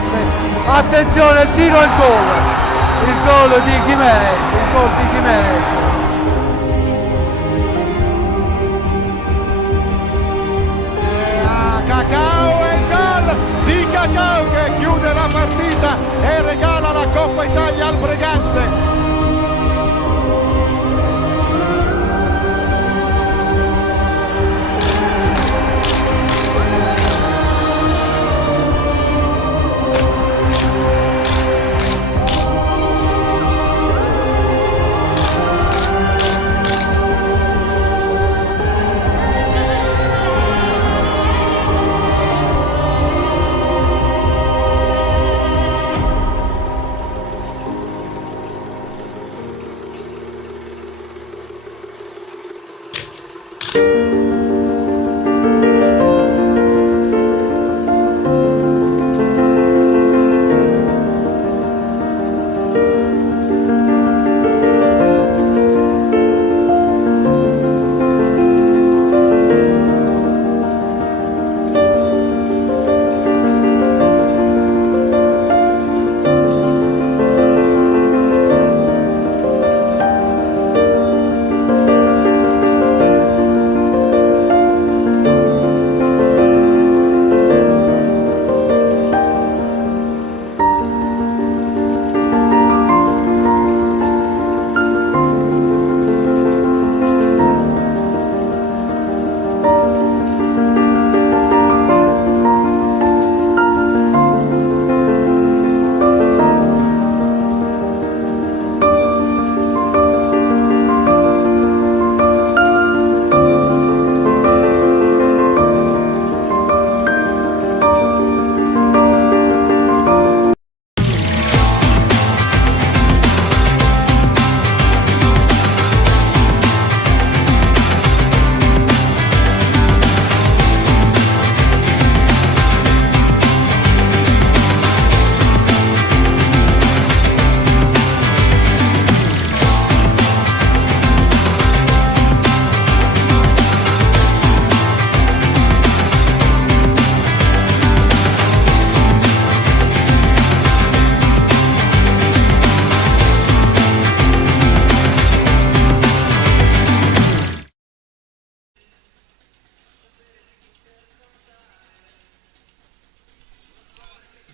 Breganze. Attenzione, il tiro e il gol di Jimenez, Cacao e il gol di Cacao che chiude la partita e regala la Coppa Italia al Breganze.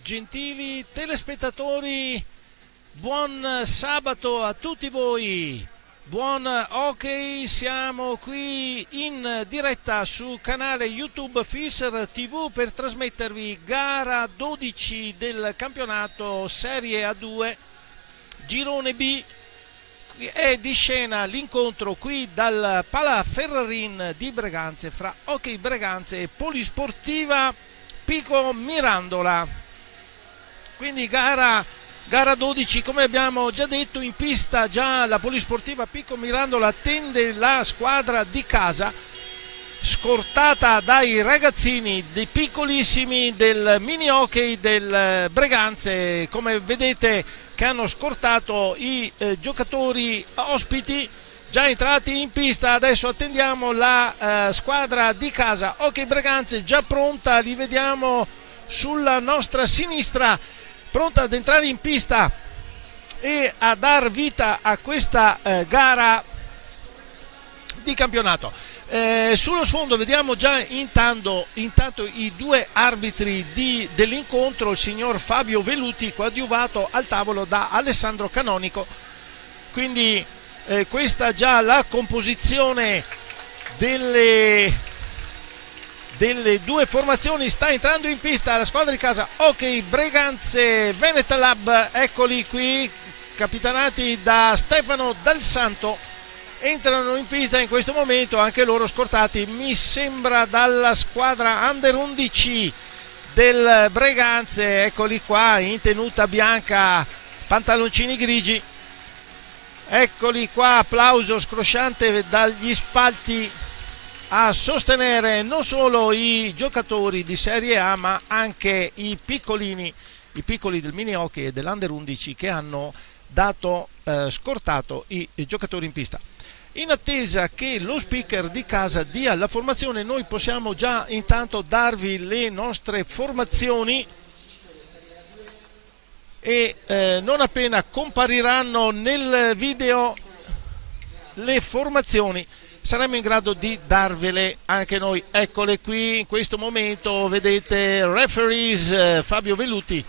Gentili telespettatori, buon sabato a tutti voi, buon hockey, siamo qui in diretta sul canale YouTube Fischer TV per trasmettervi gara 12 del campionato Serie A2 Girone B. È di scena l'incontro qui dal Pala Ferrarin di Breganze fra Hockey Breganze e Polisportiva Pico Mirandola. Quindi gara 12, come abbiamo già detto, in pista già la Polisportiva Pico Mirandola attende la squadra di casa, scortata dai ragazzini dei piccolissimi del mini hockey del Breganze, come vedete, che hanno scortato i giocatori ospiti già entrati in pista. Adesso attendiamo la squadra di casa. Hockey Breganze già pronta, li vediamo sulla nostra sinistra, pronta ad entrare in pista e a dar vita a questa gara di campionato. Sullo sfondo vediamo già intanto i due arbitri dell'incontro, il signor Fabio Veluti, coadiuvato al tavolo da Alessandro Canonico. Quindi questa già la composizione delle due formazioni. Sta entrando in pista la squadra di casa Hockey Breganze Venet Lab, eccoli qui, capitanati da Stefano Dal Santo. Entrano in pista in questo momento anche loro scortati, mi sembra, dalla squadra Under 11 del Breganze, eccoli qua in tenuta bianca, pantaloncini grigi, eccoli qua, applauso scrosciante dagli spalti a sostenere non solo i giocatori di Serie A ma anche i piccoli del mini hockey e dell'Under 11 che hanno scortato i giocatori in pista. In attesa che lo speaker di casa dia la formazione, noi possiamo già intanto darvi le nostre formazioni. e non appena compariranno nel video le formazioni saremo in grado di darvele anche noi. Eccole qui in questo momento, vedete referees Fabio Velluti,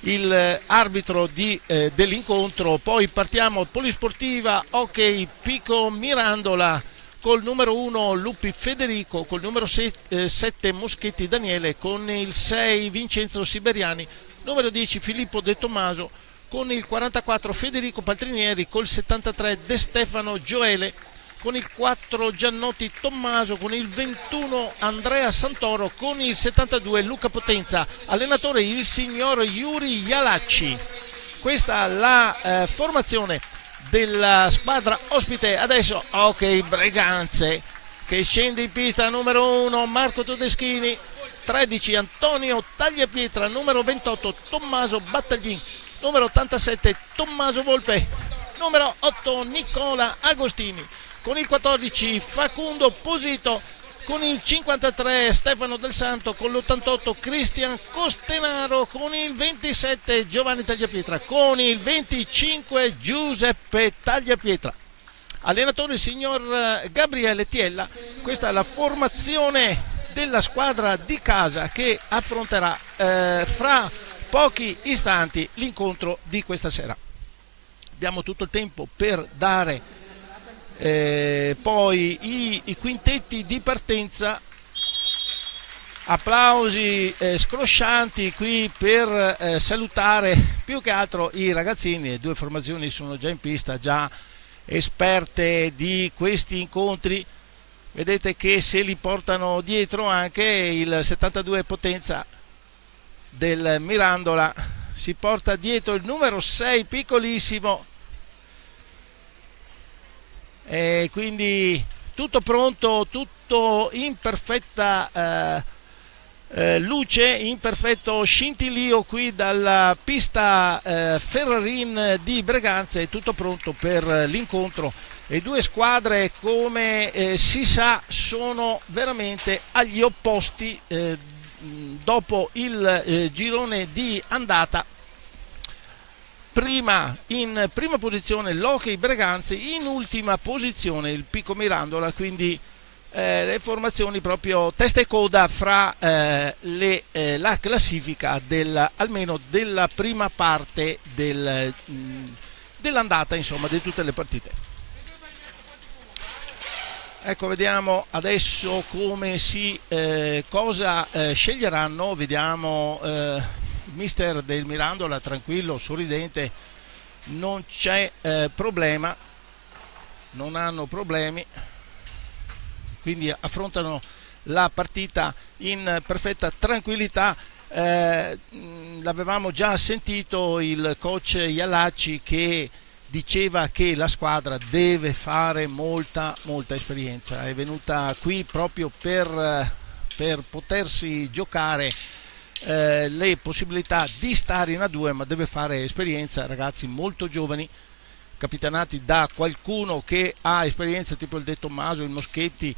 il arbitro dell'incontro. Poi partiamo polisportiva hockey Pico Mirandola col numero 1 Lupi Federico, col numero 7 Moschetti Daniele, con il 6 Vincenzo Siberiani, numero 10 Filippo De Tommaso, con il 44 Federico Paltrinieri, col 73 De Stefano Gioele, con il 4 Giannotti Tommaso, con il 21 Andrea Santoro, con il 72 Luca Potenza, allenatore il signor Yuri Ialacci. Questa è la formazione della squadra ospite. Adesso ok Breganze che scende in pista, numero 1 Marco Todeschini, 13 Antonio Tagliapietra, numero 28 Tommaso Battaglin, numero 87 Tommaso Volpe, numero 8 Nicola Agostini, con il 14 Facundo Posito, con il 53 Stefano Del Santo, con l'88 Cristian Costenaro, con il 27 Giovanni Tagliapietra, con il 25 Giuseppe Tagliapietra. Allenatore il signor Gabriele Tiella. Questa è la formazione della squadra di casa che affronterà fra pochi istanti l'incontro di questa sera. Abbiamo tutto il tempo per dare poi i quintetti di partenza. Applausi scroscianti qui per salutare più che altro i ragazzini. Le due formazioni sono già in pista, già esperte di questi incontri. Vedete che se li portano dietro anche il 72 Potenza del Mirandola, si porta dietro il numero 6 piccolissimo, e quindi tutto pronto, tutto in perfetta luce, in perfetto scintillio qui dalla pista Ferrarin di Breganze. Tutto pronto per l'incontro. Le due squadre, come si sa, sono veramente agli opposti dopo il girone di andata. In prima posizione l'Hockey Breganze, in ultima posizione il Pico Mirandola, quindi le formazioni proprio testa e coda fra la classifica almeno della prima parte dell'andata, insomma, di tutte le partite. Ecco, vediamo adesso come cosa sceglieranno. Vediamo il mister del Mirandola, tranquillo, sorridente, non c'è problema, non hanno problemi, quindi affrontano la partita in perfetta tranquillità. L'avevamo già sentito il coach Ialacci che diceva che la squadra deve fare molta esperienza. È venuta qui proprio per potersi giocare le possibilità di stare in A2, ma deve fare esperienza. Ragazzi molto giovani, capitanati da qualcuno che ha esperienza, tipo il De Tommaso, il Moschetti,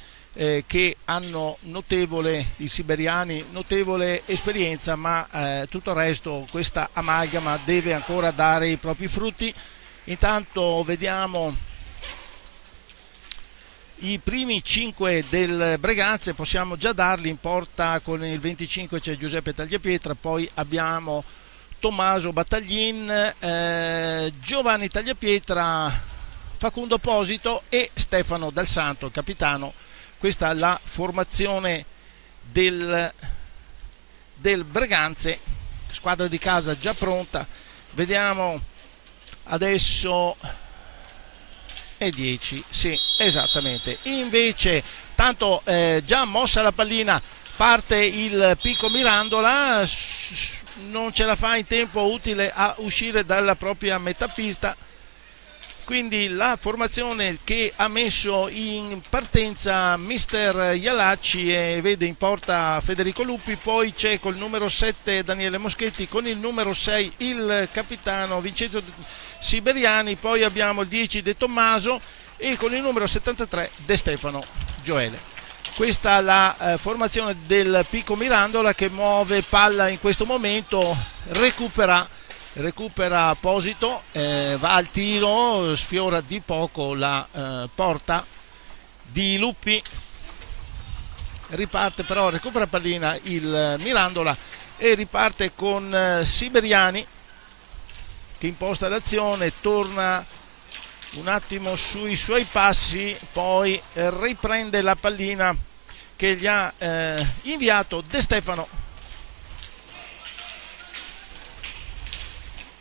che hanno i siberiani, notevole esperienza, ma tutto il resto, questa amalgama deve ancora dare i propri frutti. Intanto vediamo i primi 5 del Breganze, possiamo già darli. In porta con il 25 c'è Giuseppe Tagliapietra, poi abbiamo Tommaso Battaglin, Giovanni Tagliapietra, Facundo Posito e Stefano Dal Santo, capitano. Questa è la formazione del Breganze, squadra di casa già pronta. Vediamo adesso è 10, sì, esattamente. Invece, tanto già mossa la pallina, parte il Pico Mirandola, non ce la fa in tempo utile a uscire dalla propria metà pista. Quindi la formazione che ha messo in partenza mister Ialacci, vede in porta Federico Lupi, poi c'è col numero 7 Daniele Moschetti, con il numero 6 il capitano Vincenzo Siberiani, poi abbiamo il 10 De Tommaso e con il numero 73 De Stefano Gioele. Questa è la formazione del Pico Mirandola, che muove palla in questo momento, recupera recupera Apposito, va al tiro, sfiora di poco la porta di Luppi, riparte però, recupera pallina il Mirandola e riparte con Siberiani che imposta l'azione, torna un attimo sui suoi passi, poi riprende la pallina che gli ha inviato De Stefano.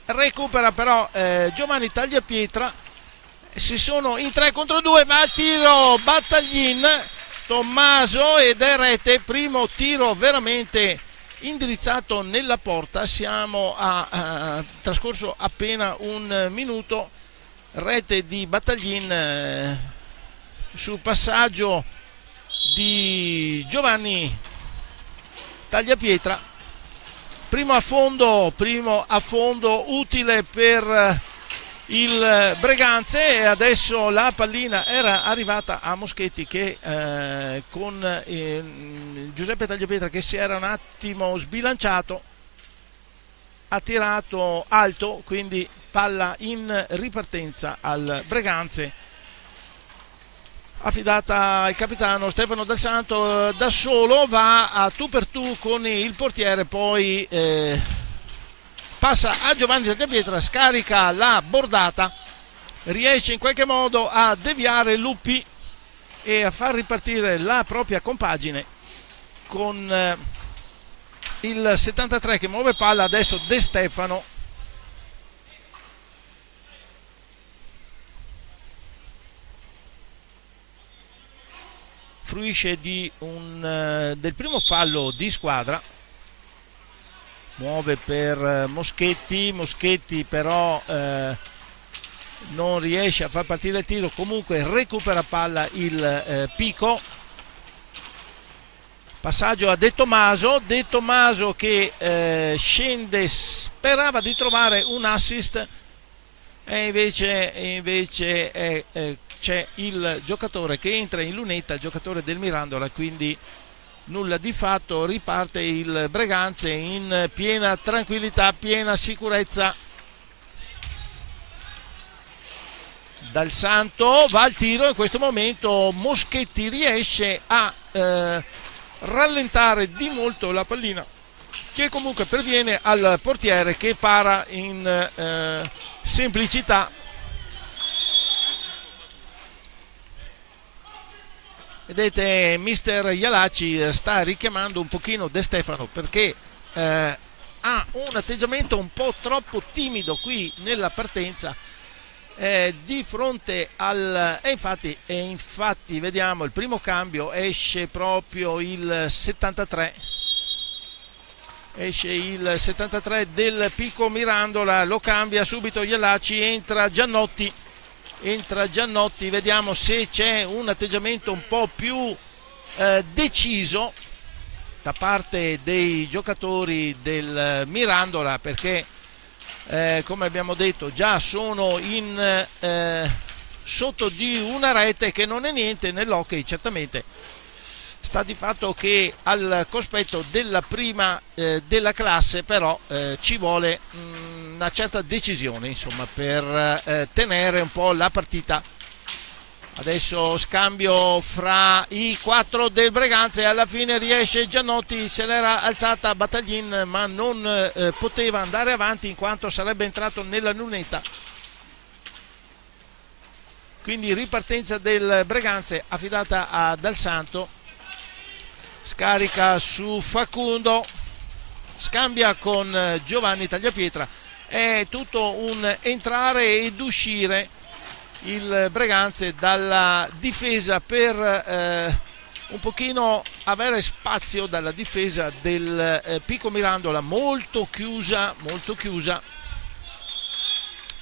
Recupera però Giovanni Tagliapietra, si sono in 3 contro 2, va al tiro Battaglin, Tommaso ed è rete, primo tiro veramente indirizzato nella porta, siamo a trascorso appena un minuto, rete di Battaglin sul passaggio di Giovanni Tagliapietra, primo a fondo utile per il Breganze, e adesso la pallina era arrivata a Moschetti che con Giuseppe Tagliapietra che si era un attimo sbilanciato ha tirato alto, quindi palla in ripartenza al Breganze, affidata al capitano Stefano Del Santo, da solo va a tu per tu con il portiere, poi passa a Giovanni Tagliapietra, scarica la bordata, riesce in qualche modo a deviare Luppi e a far ripartire la propria compagine con il 73 che muove palla, adesso De Stefano. Fruisce del primo fallo di squadra, muove per Moschetti però non riesce a far partire il tiro, comunque recupera palla il Pico, passaggio a De Tomaso che scende, sperava di trovare un assist e invece c'è il giocatore che entra in lunetta, il giocatore del Mirandola, quindi nulla di fatto, riparte il Breganze in piena tranquillità, piena sicurezza. Dal Santo va al tiro, in questo momento Moschetti riesce a rallentare di molto la pallina, che comunque perviene al portiere che para in semplicità. Vedete, mister Ialacci sta richiamando un pochino De Stefano perché ha un atteggiamento un po' troppo timido qui nella partenza di fronte al infatti vediamo il primo cambio, esce proprio il 73, del Pico Mirandola, lo cambia subito Ialacci, entra Giannotti, vediamo se c'è un atteggiamento un po' più deciso da parte dei giocatori del Mirandola, perché come abbiamo detto già sono sotto di una rete, che non è niente nell'hockey, certamente sta di fatto che al cospetto della prima della classe però ci vuole una certa decisione, insomma, per tenere un po' la partita. Adesso scambio fra i 4 del Breganze, alla fine riesce Giannotti, se l'era alzata Battaglin ma non poteva andare avanti in quanto sarebbe entrato nella lunetta, quindi ripartenza del Breganze affidata a Dal Santo, scarica su Facundo, scambia con Giovanni Tagliapietra, è tutto un entrare ed uscire il Breganze dalla difesa per un pochino avere spazio dalla difesa del Pico Mirandola, molto chiusa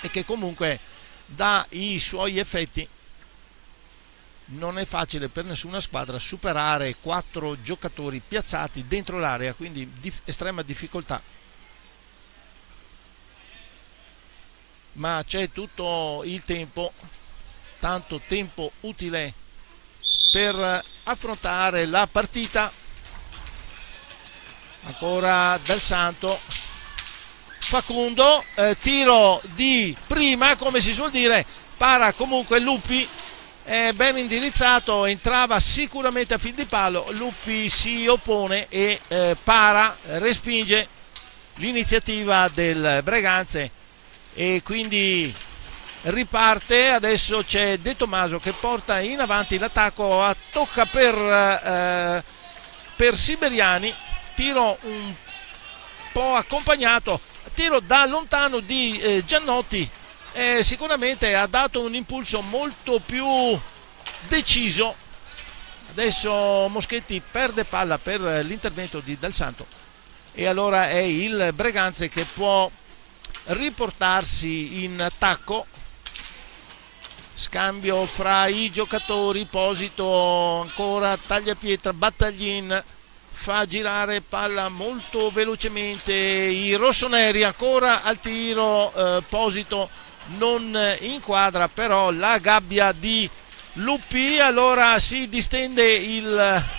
e che comunque dà i suoi effetti. Non è facile per nessuna squadra superare 4 giocatori piazzati dentro l'area, quindi estrema difficoltà. Ma c'è tutto il tempo, tanto tempo utile per affrontare la partita. Ancora Dal Santo, Facundo, tiro di prima, come si suol dire, para comunque Luppi, è ben indirizzato, entrava sicuramente a fil di palo, Luppi si oppone e para, respinge l'iniziativa del Breganze e quindi riparte. Adesso c'è De Tomaso che porta in avanti l'attacco, a tocca per Siberiani, tiro un po' accompagnato, tiro da lontano di Giannotti, sicuramente ha dato un impulso molto più deciso. Adesso Moschetti perde palla per l'intervento di Dal Santo e allora è il Breganze che può riportarsi in attacco. Scambio fra i giocatori, Posito ancora, Tagliapietra, Battaglin fa girare palla molto velocemente i rossoneri, ancora al tiro, Posito non inquadra però la gabbia di Luppi. Allora si distende il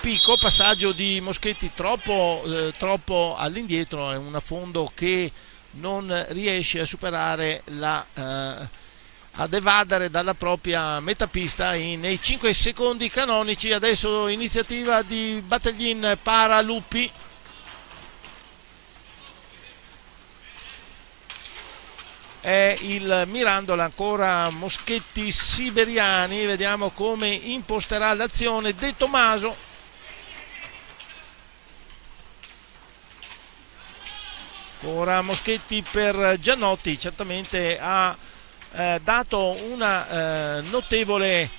picco, passaggio di Moschetti troppo all'indietro, è un affondo che non riesce a superare ad evadere dalla propria metapista nei 5 secondi canonici. Adesso iniziativa di Battaglin, para Luppi, è il Mirandola, ancora Moschetti, Siberiani, vediamo come imposterà l'azione De Tomaso. Ora Moschetti per Giannotti, certamente ha dato una notevole,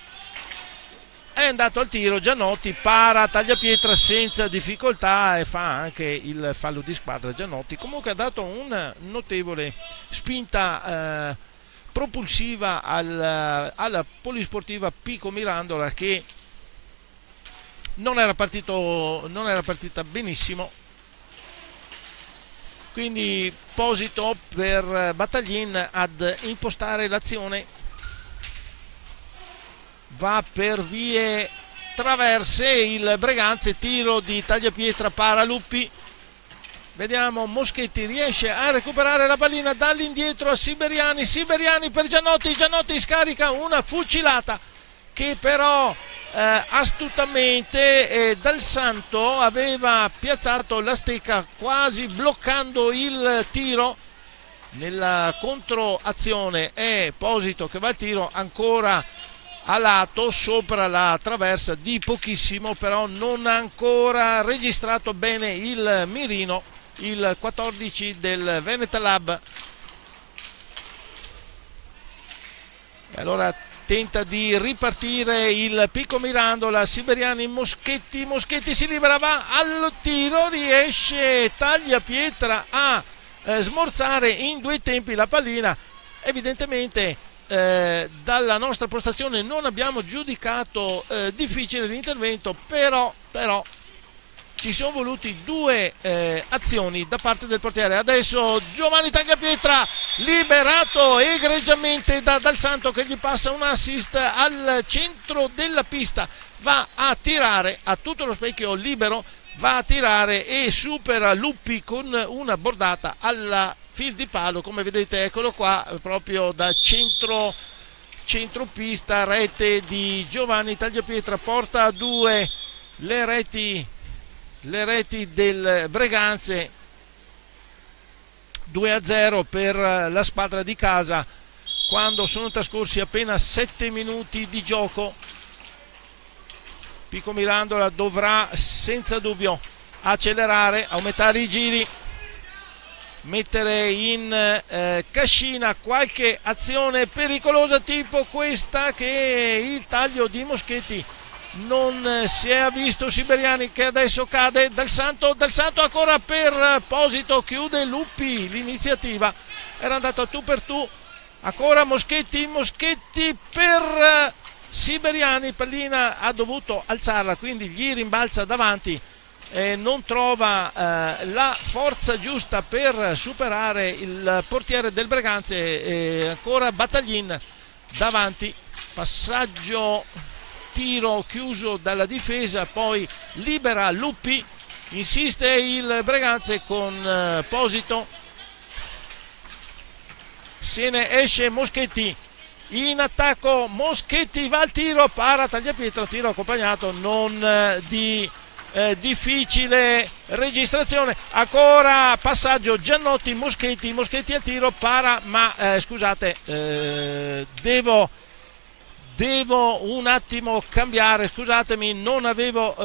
è andato al tiro Giannotti, para Tagliapietra senza difficoltà e fa anche il fallo di squadra. Giannotti comunque ha dato una notevole spinta propulsiva alla polisportiva Pico Mirandola, che non era partita benissimo. Quindi Posito per Battaglin ad impostare l'azione, va per vie traverse il Breganze, tiro di Tagliapietra, para Luppi, vediamo Moschetti riesce a recuperare la pallina dall'indietro a Siberiani per Giannotti scarica una fucilata che però astutamente Dal Santo aveva piazzato la stecca quasi bloccando il tiro. Nella controazione è Posito che va al tiro, ancora a lato sopra la traversa di pochissimo, però non ha ancora registrato bene il mirino, il 14 del Veneta Lab. E allora tenta di ripartire il Pico Mirandola, Siberiani, Moschetti si libera, va al tiro, riesce Tagliapietra a smorzare in due tempi la pallina. Evidentemente dalla nostra postazione non abbiamo giudicato difficile l'intervento, però ci sono voluti due azioni da parte del portiere. Adesso Giovanni Tagliapietra liberato egregiamente da Dal Santo, che gli passa un assist al centro della pista, va a tirare a tutto lo specchio libero, va a tirare e supera Luppi con una bordata alla fil di palo, come vedete, eccolo qua, proprio da centropista, rete di Giovanni Tagliapietra, porta a due le reti del Breganze, 2-0 per la squadra di casa quando sono trascorsi appena 7 minuti di gioco. Pico Mirandola dovrà senza dubbio accelerare, aumentare i giri, mettere in cascina qualche azione pericolosa tipo questa, che il taglio di Moschetti non si è visto. Siberiani che adesso cade, Dal Santo ancora per Posito, chiude Luppi l'iniziativa, era andato a tu per tu, ancora Moschetti per Siberiani, pallina ha dovuto alzarla, quindi gli rimbalza davanti, non trova la forza giusta per superare il portiere del Breganze, ancora Battaglin davanti, passaggio, tiro chiuso dalla difesa, poi libera Luppi insiste il Breganze con Posito, se ne esce Moschetti, in attacco Moschetti, va al tiro, para tagliapietra, tiro accompagnato non di difficile registrazione, ancora passaggio Giannotti, Moschetti al tiro, para, ma scusate, devo un attimo cambiare, scusatemi, non avevo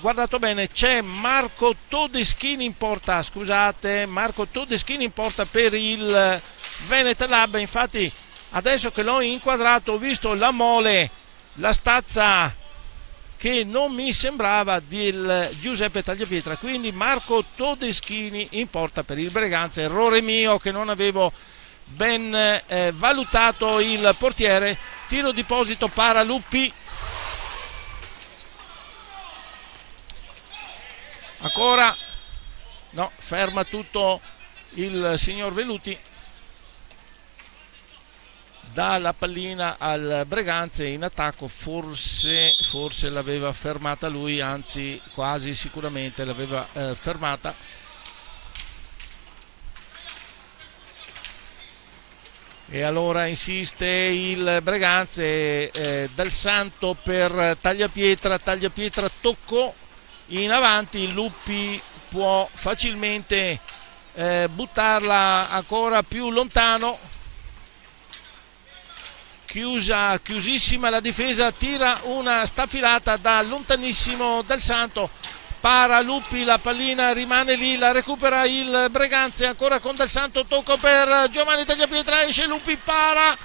guardato bene, c'è Marco Todeschini in porta, scusate, Marco Todeschini in porta per il Veneta Lab. Infatti adesso che l'ho inquadrato ho visto la mole, la stazza che non mi sembrava del Giuseppe Tagliapietra, quindi Marco Todeschini in porta per il Breganze, errore mio che non avevo ben valutato il portiere. Tiro di Posito, para Luppi, ancora no, ferma tutto il signor Veluti, dà la pallina al Breganze in attacco, forse l'aveva fermata lui, anzi quasi sicuramente l'aveva fermata. E allora insiste il Breganze, Dal Santo per Tagliapietra, tocco in avanti, Luppi può facilmente buttarla ancora più lontano, chiusissima la difesa, tira una staffilata da lontanissimo Dal Santo, para Luppi, la pallina rimane lì, la recupera il Breganze, ancora con Dal Santo, tocco per Giovanni Tagliapietra, esce Luppi, para,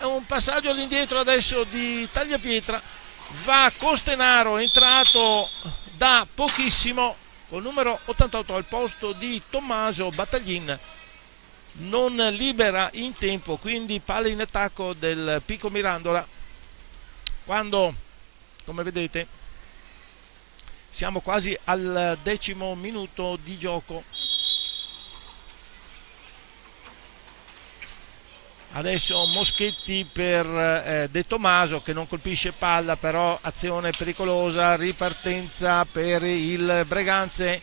un passaggio all'indietro adesso di Tagliapietra, va Costenaro, entrato da pochissimo col numero 88 al posto di Tommaso Battaglin, non libera in tempo, quindi palla in attacco del Pico Mirandola, quando, come vedete, siamo quasi al 10° minuto di gioco. Adesso Moschetti per De Tomaso, che non colpisce palla, però azione pericolosa, ripartenza per il Breganze,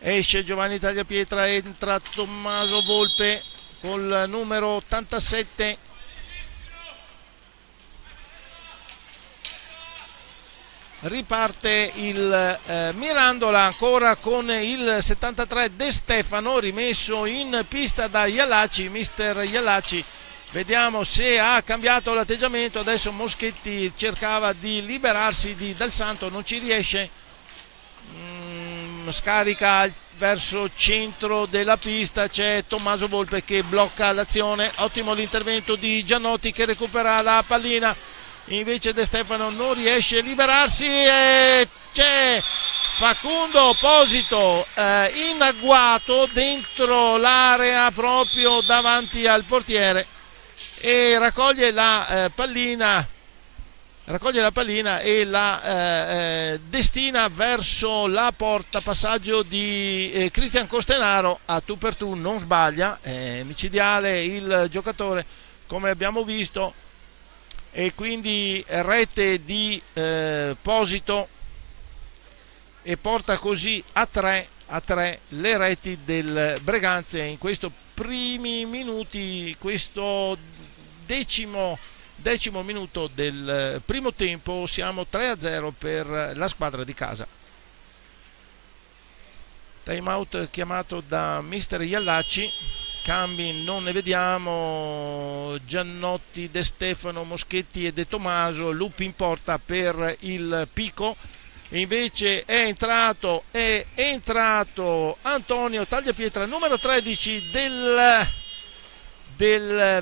esce Giovanni Tagliapietra, entra Tommaso Volpe col numero 87, riparte il Mirandola ancora con il 73 De Stefano, rimesso in pista da Ialaci, mister Ialaci, vediamo se ha cambiato l'atteggiamento. Adesso Moschetti cercava di liberarsi di Dal Santo, non ci riesce, scarica verso centro della pista, c'è Tommaso Volpe che blocca l'azione, ottimo l'intervento di Giannotti che recupera la pallina, invece De Stefano non riesce a liberarsi e c'è Facundo Posito in agguato dentro l'area proprio davanti al portiere e raccoglie la pallina e la destina verso la porta, passaggio di Cristian Costenaro a tu per tu, non sbaglia, micidiale il giocatore come abbiamo visto, e quindi rete di Posito e porta così a 3 le reti del Breganze in questi primi minuti, questo decimo minuto del primo tempo. Siamo 3-0 per la squadra di casa. Time out chiamato da mister Iallacci, cambi non ne vediamo, Giannotti, De Stefano, Moschetti e De Tomaso, Luppi in porta per il Pico, e invece è entrato Antonio Tagliapietra, numero 13 del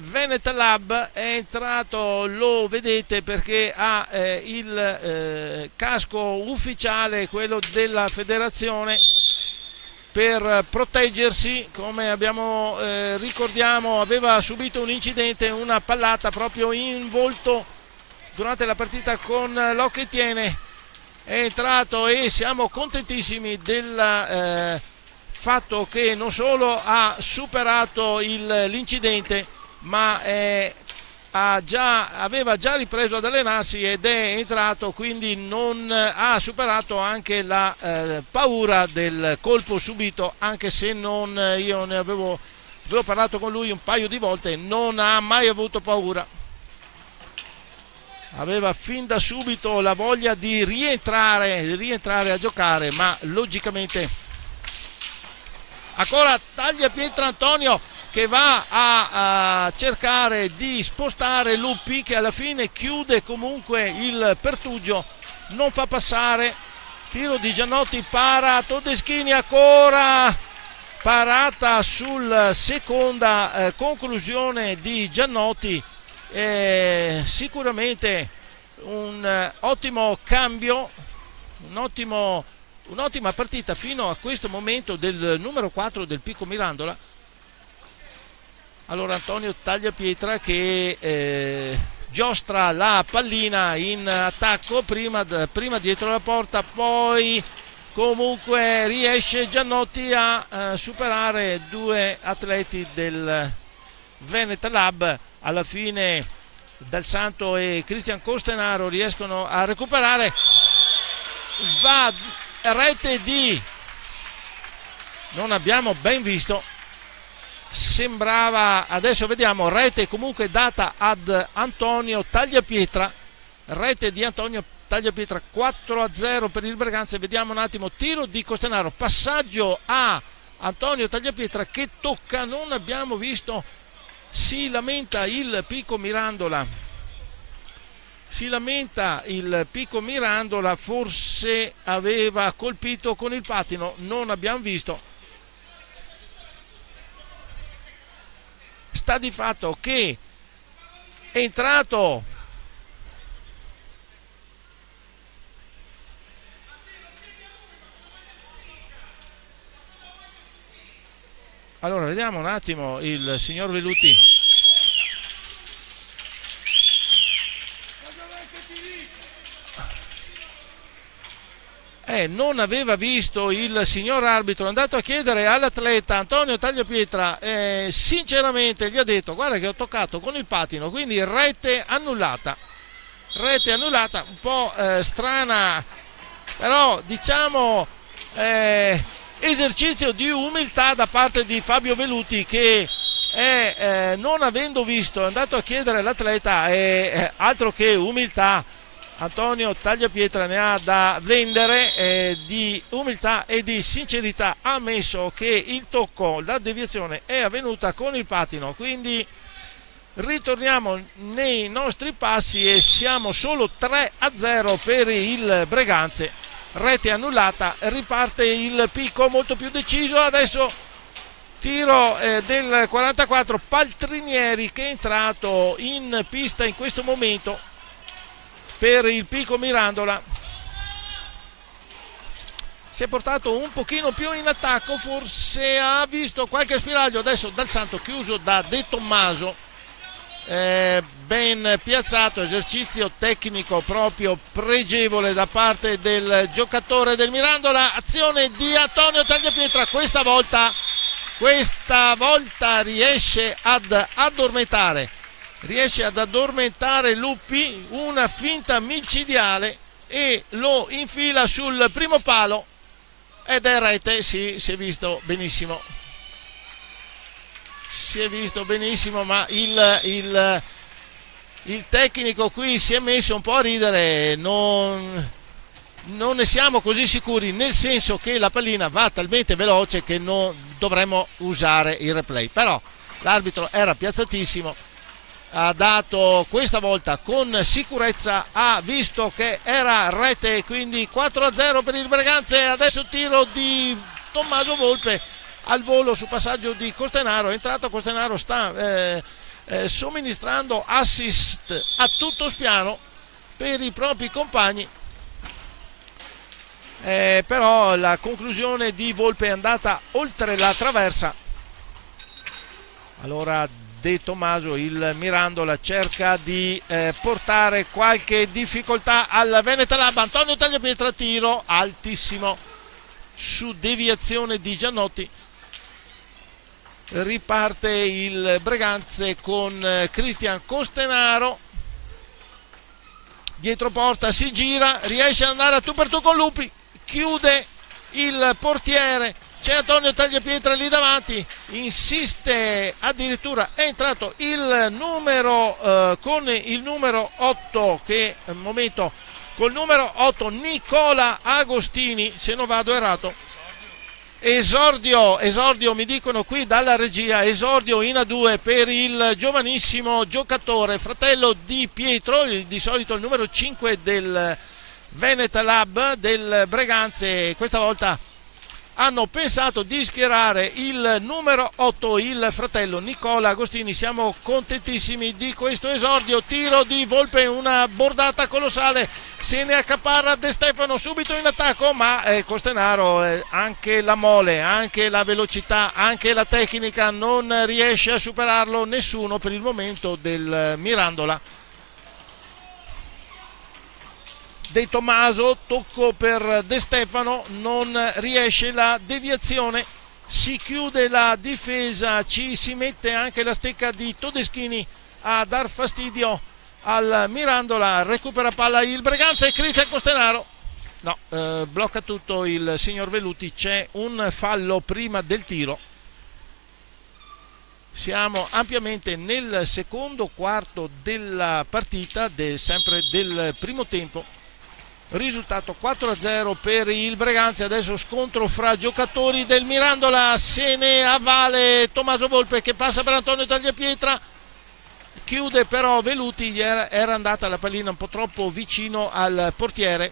Veneta Lab, è entrato, lo vedete perché ha il casco ufficiale, quello della federazione, per proteggersi, come abbiamo ricordiamo aveva subito un incidente, una pallata proprio in volto durante la partita con l'Occhetiene. È entrato e siamo contentissimi del fatto che non solo ha superato l'incidente, ma aveva già ripreso ad allenarsi ed è entrato, quindi non ha superato anche la paura del colpo subito, anche se io ne avevo parlato con lui un paio di volte, non ha mai avuto paura. Aveva fin da subito la voglia di rientrare a giocare, ma logicamente ancora Tagliapietra Antonio che va a cercare di spostare Luppi, che alla fine chiude comunque il pertugio, non fa passare. Tiro di Giannotti, para Todeschini, ancora parata sul seconda conclusione di Giannotti. Sicuramente un ottimo cambio, un'ottima partita fino a questo momento del numero 4 del Pico Mirandola. Allora Antonio Tagliapietra che giostra la pallina in attacco, prima dietro la porta, poi comunque riesce Giannotti a superare due atleti del Veneta Lab. Alla fine Dal Santo e Cristian Costenaro riescono a recuperare, va rete di, non abbiamo ben visto, sembrava, adesso vediamo, rete comunque data ad Antonio Tagliapietra, rete di Antonio Tagliapietra, 4-0 per il Breganze. Vediamo un attimo, tiro di Costenaro, passaggio a Antonio Tagliapietra che tocca, non abbiamo visto, si lamenta il Pico Mirandola, forse aveva colpito con il pattino, non abbiamo visto. Sta di fatto che è entrato allora, vediamo un attimo il signor Veluti. Non aveva visto il signor arbitro, è andato a chiedere all'atleta Antonio Tagliapietra, sinceramente gli ha detto: guarda che ho toccato con il pattino, quindi rete annullata, un po' strana, però diciamo esercizio di umiltà da parte di Fabio Veluti, che non avendo visto è andato a chiedere all'atleta, altro che umiltà. Antonio Tagliapietra ne ha da vendere di umiltà e di sincerità, ha ammesso che il tocco, la deviazione è avvenuta con il pattino, quindi ritorniamo nei nostri passi e siamo solo 3-0 per il Breganze, rete annullata, riparte il Pico molto più deciso. Adesso tiro del 44, Paltrinieri che è entrato in pista in questo momento per il Pico Mirandola, si è portato un pochino più in attacco, forse ha visto qualche spiraglio. Adesso Dal Santo chiuso da De Tommaso, ben piazzato, esercizio tecnico proprio pregevole da parte del giocatore del Mirandola. Azione di Antonio Tagliapietra, questa volta riesce ad addormentare Luppi, una finta micidiale, e lo infila sul primo palo ed è rete. Sì, si è visto benissimo, ma il tecnico qui si è messo un po' a ridere, non ne siamo così sicuri, nel senso che la pallina va talmente veloce che non dovremmo usare il replay, però l'arbitro era piazzatissimo, ha dato questa volta con sicurezza, ha visto che era rete, quindi 4-0 per il Breganze. Adesso tiro di Tommaso Volpe al volo su passaggio di Costenaro, è entrato Costenaro, sta somministrando assist a tutto spiano per i propri compagni, però la conclusione di Volpe è andata oltre la traversa. Allora De Tommaso, il Mirandola, cerca di portare qualche difficoltà al Veneta Lab. Antonio Tagliapietra, tiro altissimo su deviazione di Giannotti. riparte il Breganze con Cristian Costenaro, dietro porta si gira, riesce ad andare a tu per tu con Lupi, chiude il portiere, c'è Antonio Tagliapietra lì davanti, insiste, addirittura è entrato il numero con il numero 8 che al momento col numero 8 Nicola Agostini, se non vado errato. Esordio mi dicono qui dalla regia, esordio in A2 per il giovanissimo giocatore, fratello di Pietro, di solito il numero 5 del Venet Lab del Breganze. Questa volta hanno pensato di schierare il numero 8, il fratello Nicola Agostini. Siamo contentissimi di questo esordio. Tiro di Volpe, una bordata colossale, se ne accaparra De Stefano subito in attacco, ma Costenaro anche la mole, anche la velocità, anche la tecnica non riesce a superarlo nessuno per il momento del Mirandola. De Tommaso, tocco per De Stefano, non riesce la deviazione, si chiude la difesa, ci si mette anche la stecca di Todeschini a dar fastidio al Mirandola, recupera palla il Breganze e Cristian Costenaro. No, blocca tutto il signor Veluti, c'è un fallo prima del tiro. Siamo ampiamente nel secondo quarto della partita, sempre del primo tempo. Risultato 4-0 per il Breganze. Adesso scontro fra giocatori del Mirandola, se ne avvale Tommaso Volpe che passa per Antonio Tagliapietra, chiude però Veluti, era andata la pallina un po' troppo vicino al portiere,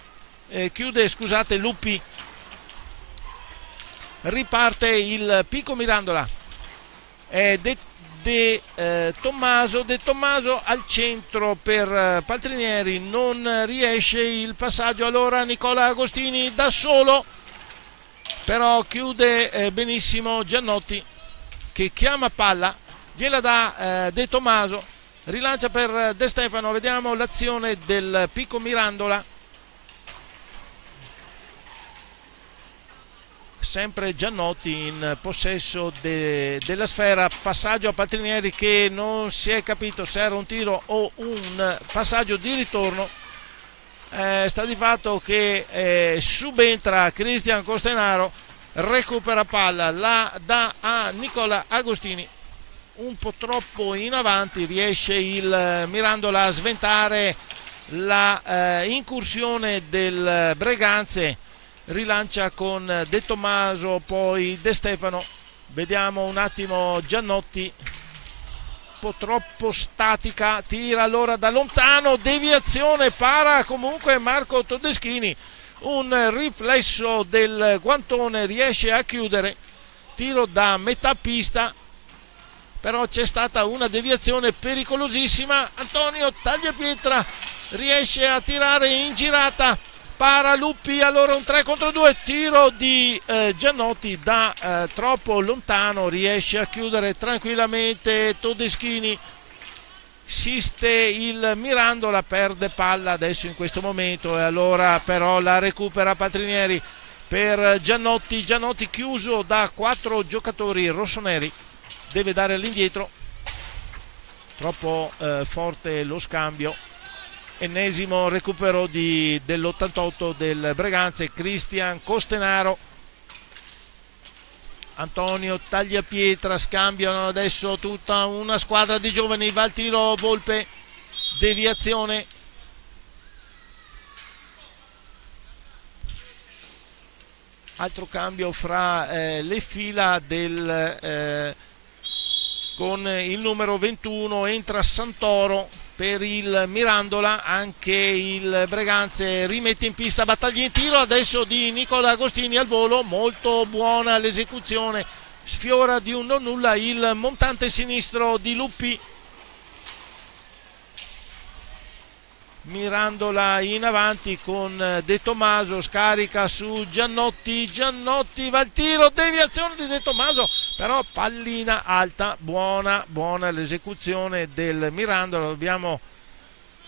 chiude, scusate, Lupi, riparte il Pico Mirandola, De Tommaso al centro per Paltrinieri, non riesce il passaggio, allora Nicola Agostini da solo, però chiude benissimo Giannotti che chiama palla, gliela dà De Tommaso, rilancia per De Stefano. Vediamo l'azione del Pico Mirandola, sempre Giannotti in possesso della sfera, passaggio a Paltrinieri che non si è capito se era un tiro o un passaggio di ritorno. Sta di fatto che subentra Cristian Costenaro, recupera palla, la dà a Nicola Agostini, un po' troppo in avanti, riesce il Mirandola a sventare la incursione del Breganze, rilancia con De Tommaso, poi De Stefano. Vediamo un attimo Giannotti, un po' troppo statica, tira allora da lontano, deviazione, para comunque Marco Todeschini, un riflesso del guantone, riesce a chiudere, tiro da metà pista, però c'è stata una deviazione pericolosissima. Antonio Tagliapietra riesce a tirare in girata, para Lupi, allora un 3 contro 2, tiro di Giannotti da troppo lontano, riesce a chiudere tranquillamente Todeschini, assiste il Mirandola, perde palla adesso in questo momento e allora però la recupera Paltrinieri per Giannotti chiuso da 4 giocatori rossoneri, deve dare all'indietro, troppo forte lo scambio. Ennesimo recupero dell'88 del Breganze. Cristian Costenaro, Antonio Tagliapietra, scambiano adesso tutta una squadra di giovani, va al tiro Volpe, deviazione, altro cambio fra le fila con il numero 21 entra Santoro per il Mirandola, anche il Breganze rimette in pista battaglia in tiro adesso di Nicola Agostini al volo, molto buona l'esecuzione, sfiora di un non nulla il montante sinistro di Lupi. Mirandola in avanti con De Tommaso, scarica su Giannotti va al tiro, deviazione di De Tommaso, però pallina alta, buona l'esecuzione del Mirandola. Dobbiamo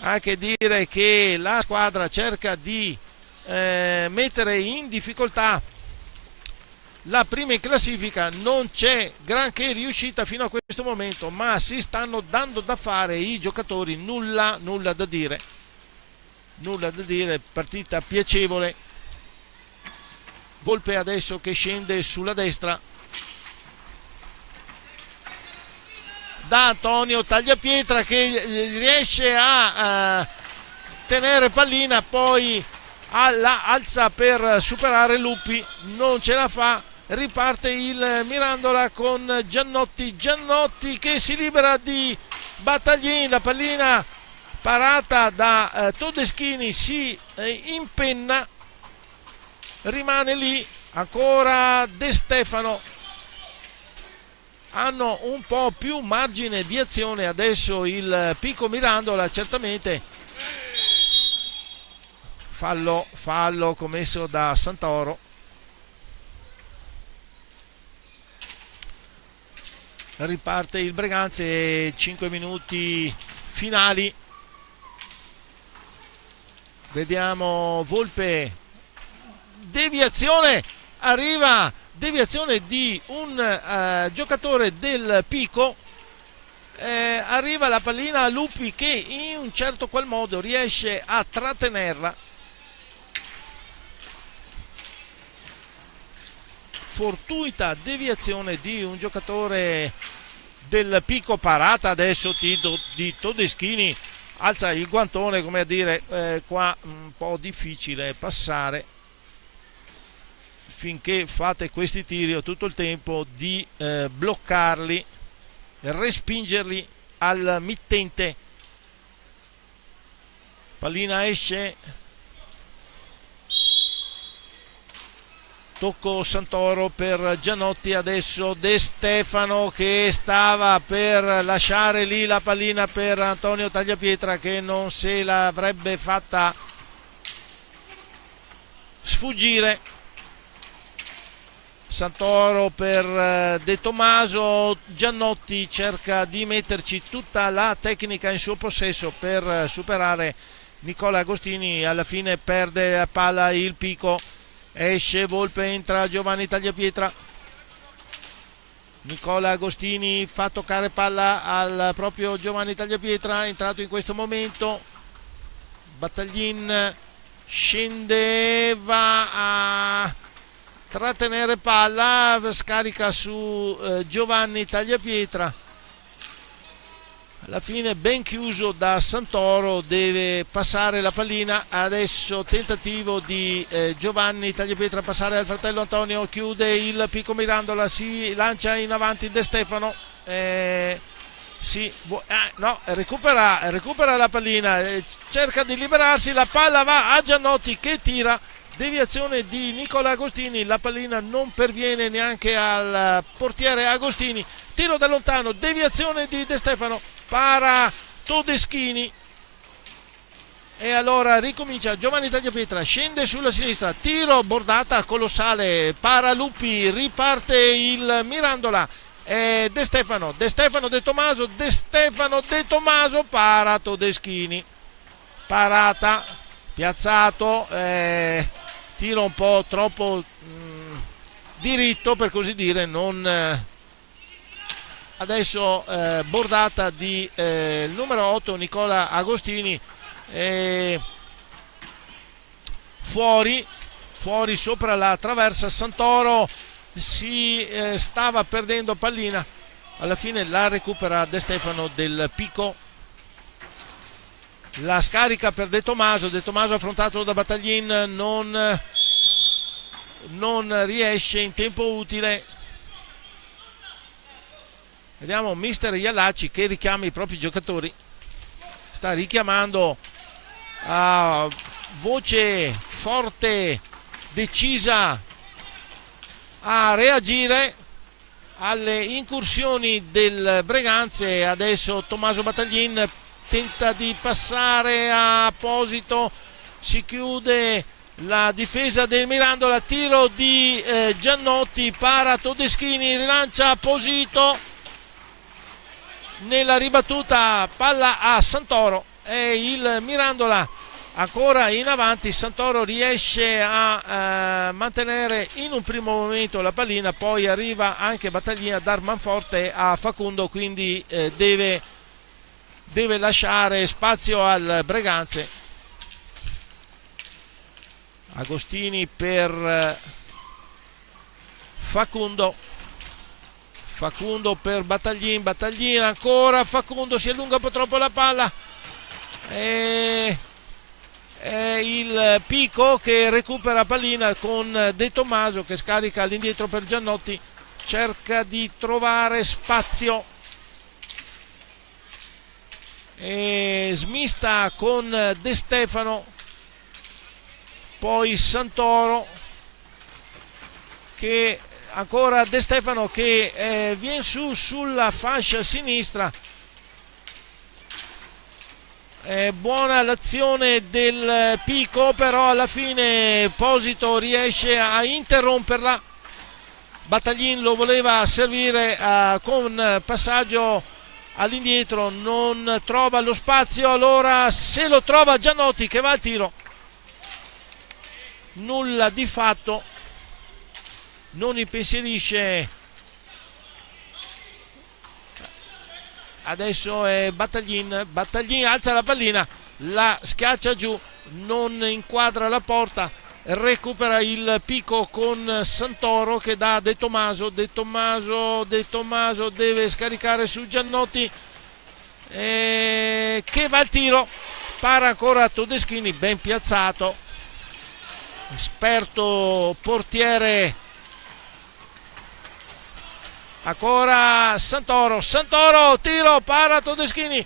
anche dire che la squadra cerca di mettere in difficoltà la prima in classifica, non c'è granché riuscita fino a questo momento, ma si stanno dando da fare i giocatori, nulla da dire, partita piacevole. Volpe adesso che scende sulla destra, da Antonio Tagliapietra che riesce a tenere pallina, poi la alza per superare Lupi, non ce la fa, riparte il Mirandola con Giannotti che si libera di Battaglin, la pallina parata da Todeschini si impenna, rimane lì ancora De Stefano. Hanno un po' più margine di azione adesso il Pico Mirandola, certamente. Fallo commesso da Santoro. Riparte il Breganze, 5 minuti finali. Vediamo Volpe, deviazione, arriva, deviazione di un giocatore del Pico, arriva la pallina a Lupi che in un certo qual modo riesce a trattenerla. Fortuita deviazione di un giocatore del Pico, parata adesso di Todeschini, alza il guantone come a dire qua un po' difficile passare, finché fate questi tiri ho tutto il tempo di bloccarli, respingerli al mittente. Pallina esce, tocco Santoro per Giannotti, adesso De Stefano che stava per lasciare lì la pallina per Antonio Tagliapietra che non se l'avrebbe fatta sfuggire. Santoro per De Tomaso, Giannotti cerca di metterci tutta la tecnica in suo possesso per superare Nicola Agostini, alla fine perde la palla il Pico. Esce Volpe, entra Giovanni Tagliapietra, Nicola Agostini fa toccare palla al proprio Giovanni Tagliapietra, entrato in questo momento. Battaglin scendeva a trattenere palla, scarica su Giovanni Tagliapietra, alla fine ben chiuso da Santoro, deve passare la pallina. Adesso tentativo di Giovanni Tagliapietra passare al fratello Antonio, chiude il Pico Mirandola, si lancia in avanti De Stefano, recupera la pallina, cerca di liberarsi, la palla va a Giannotti che tira, deviazione di Nicola Agostini, la pallina non perviene neanche al portiere Agostini, tiro da lontano, deviazione di De Stefano, para Todeschini e allora ricomincia Giovanni Tagliapietra, scende sulla sinistra, tiro, bordata colossale, para Lupi, riparte il Mirandola, De Stefano, De Tomaso, De Tomaso, para Todeschini, parata, piazzato, tiro un po' troppo diritto per così dire, non adesso bordata di il numero 8 Nicola Agostini, fuori sopra la traversa. Santoro si stava perdendo pallina, alla fine la recupera De Stefano del Pico, la scarica per De Tomaso affrontato da Battaglin, non riesce in tempo utile. Vediamo mister Iallacci che richiama i propri giocatori, sta richiamando a voce forte, decisa a reagire alle incursioni del Breganze. Adesso Tommaso Battaglin tenta di passare a Apposito, si chiude la difesa del Mirandola, tiro di Giannotti, para Todeschini, rilancia Apposito, nella ribattuta palla a Santoro e il Mirandola ancora in avanti. Santoro riesce a mantenere in un primo momento la pallina, poi arriva anche Battaglini a dar manforte a Facundo, quindi deve lasciare spazio al Breganze. Agostini per Facundo per Battaglini ancora, Facundo si allunga un po' troppo la palla, e è il Pico che recupera pallina con De Tommaso che scarica all'indietro per Giannotti, cerca di trovare spazio e smista con De Stefano, poi Santoro, che ancora De Stefano che viene su sulla fascia sinistra. Buona l'azione del Pico, però alla fine Posito riesce a interromperla. Battaglin lo voleva servire con passaggio all'indietro, non trova lo spazio, allora se lo trova Giannotti che va al tiro, nulla di fatto, non impensierisce. Adesso è Battaglin alza la pallina, la schiaccia giù, non inquadra la porta, recupera il Pico con Santoro che dà De Tommaso deve scaricare su Giannotti, che va al tiro, para ancora Todeschini, ben piazzato, esperto portiere. Ancora Santoro, tiro, para Todeschini,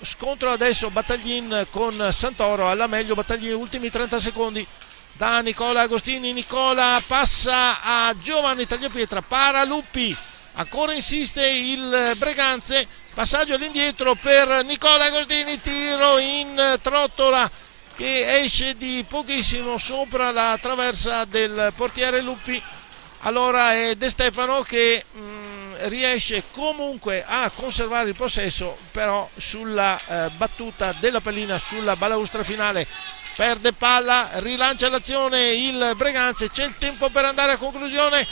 scontro adesso Battaglin con Santoro, alla meglio Battaglin, ultimi 30 secondi da Nicola Agostini, Nicola passa a Giovanni Tagliapietra, para Luppi, ancora insiste il Breganze, passaggio all'indietro per Nicola Agostini, tiro in trottola che esce di pochissimo sopra la traversa del portiere Luppi. Allora è De Stefano che riesce comunque a conservare il possesso, però sulla battuta della pallina sulla balaustra finale perde palla, rilancia l'azione il Breganze, c'è il tempo per andare a conclusione,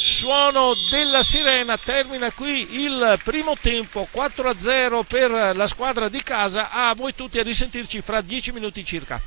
suono della sirena, termina qui il primo tempo, 4-0 per la squadra di casa. A voi tutti, a risentirci fra 10 minuti circa.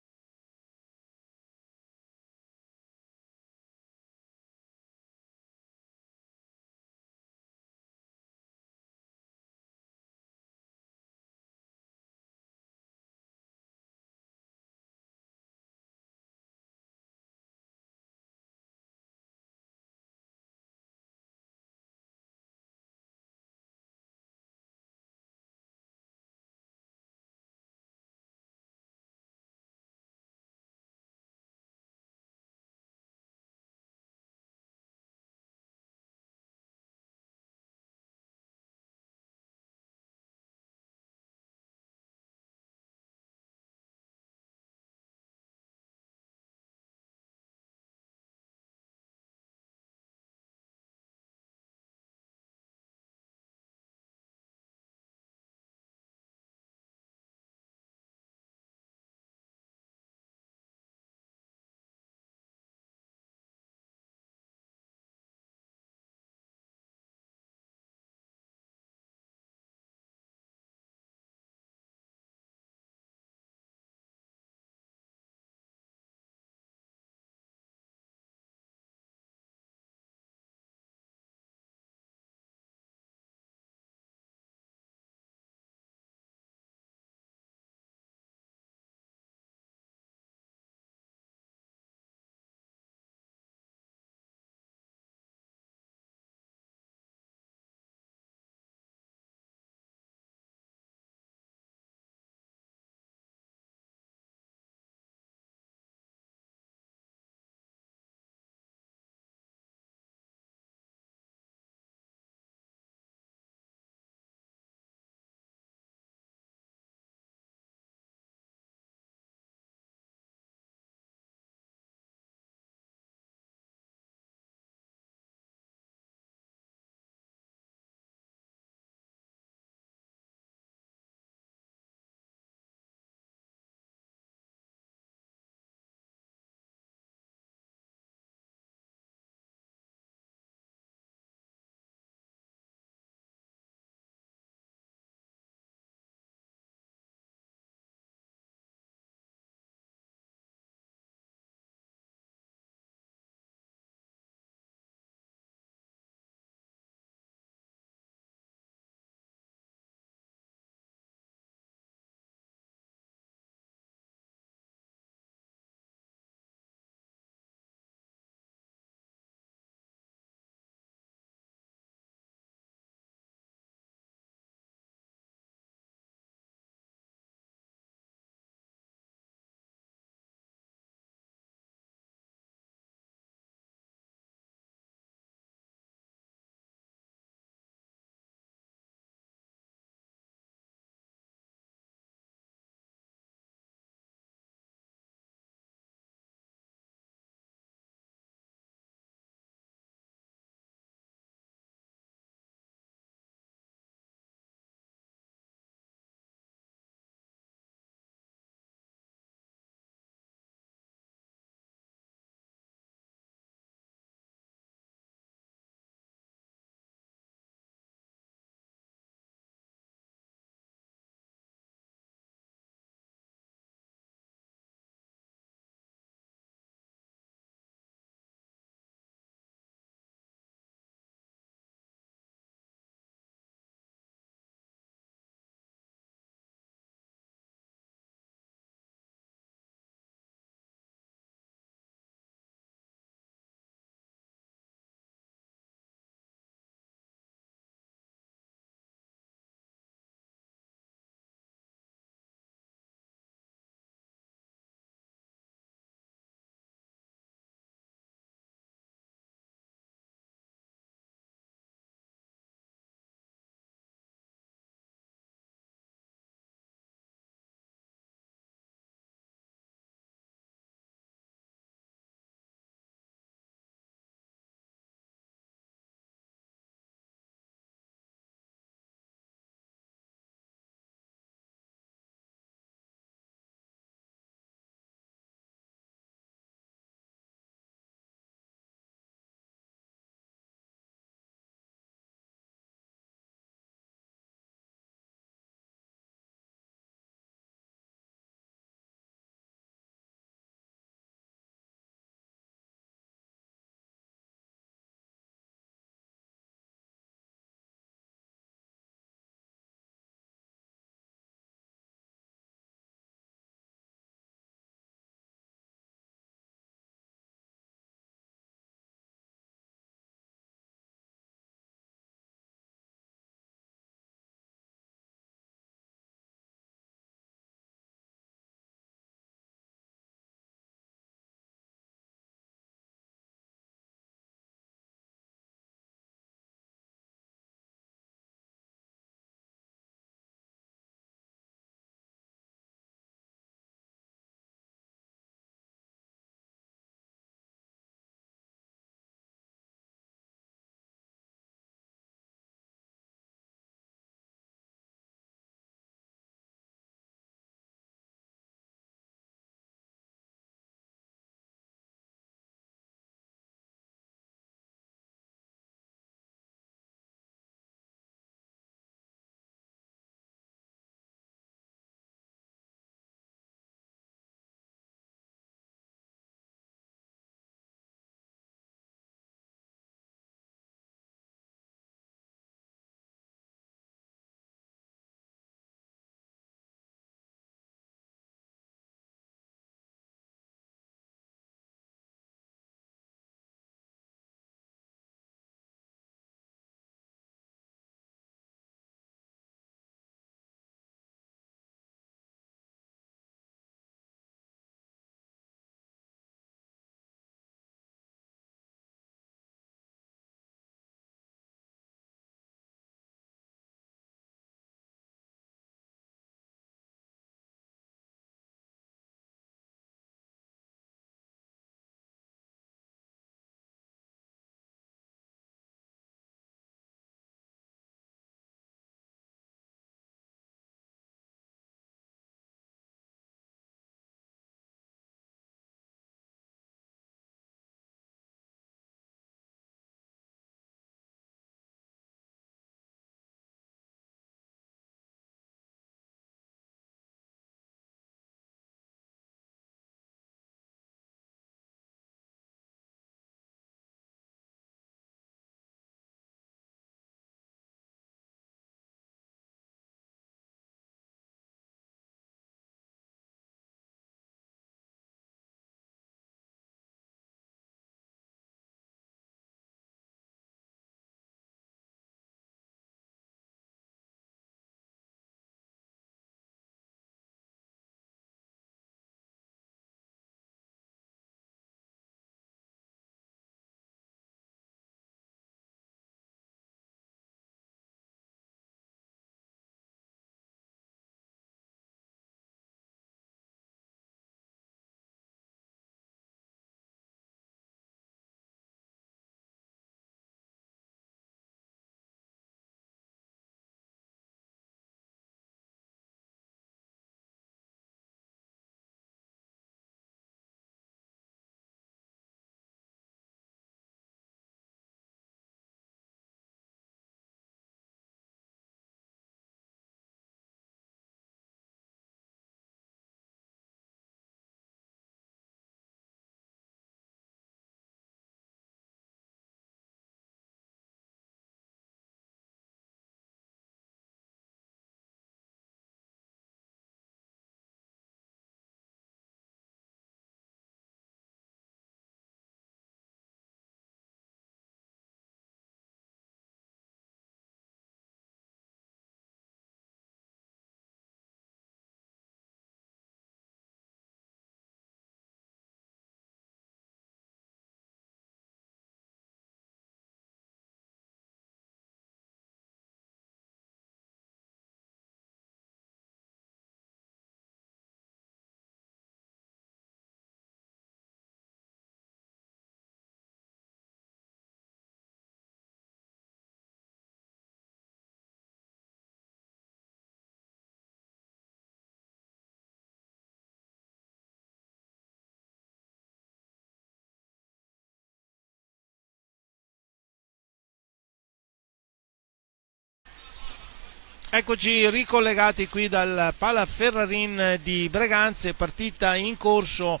Eccoci ricollegati qui dal Pala Ferrarin di Breganze, partita in corso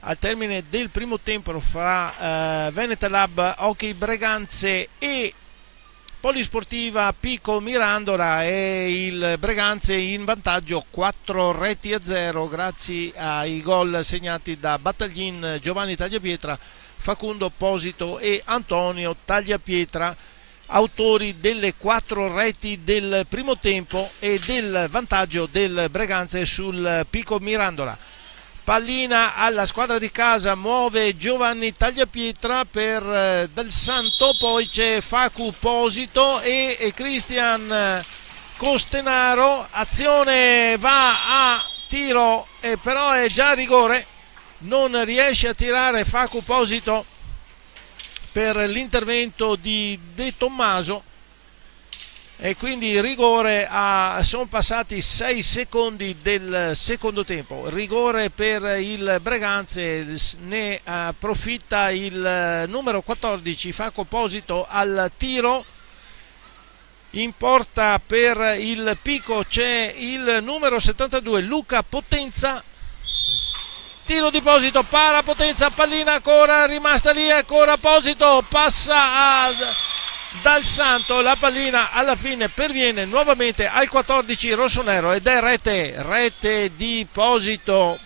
al termine del primo tempo fra Veneta Lab Hockey Breganze e Polisportiva Pico Mirandola, e il Breganze in vantaggio 4-0 grazie ai gol segnati da Battaglin, Giovanni Tagliapietra, Facundo Posito e Antonio Tagliapietra, autori delle 4 reti del primo tempo e del vantaggio del Breganze sul Pico Mirandola. Pallina alla squadra di casa, muove Giovanni Tagliapietra per Del Santo, poi c'è Facu Posito e Cristian Costenaro. Azione va a tiro, però è già rigore, non riesce a tirare Facu Posito per l'intervento di De Tommaso, e quindi rigore. Sono passati 6 secondi del secondo tempo, rigore per il Breganze, ne approfitta il numero 14 Facu Posito al tiro. In porta per il Pico c'è il numero 72 Luca Potenza, tiro di Posito, para Potenza, pallina ancora rimasta lì, ancora Posito, passa Dal Santo, la pallina alla fine perviene nuovamente al 14 rossonero ed è rete di Posito,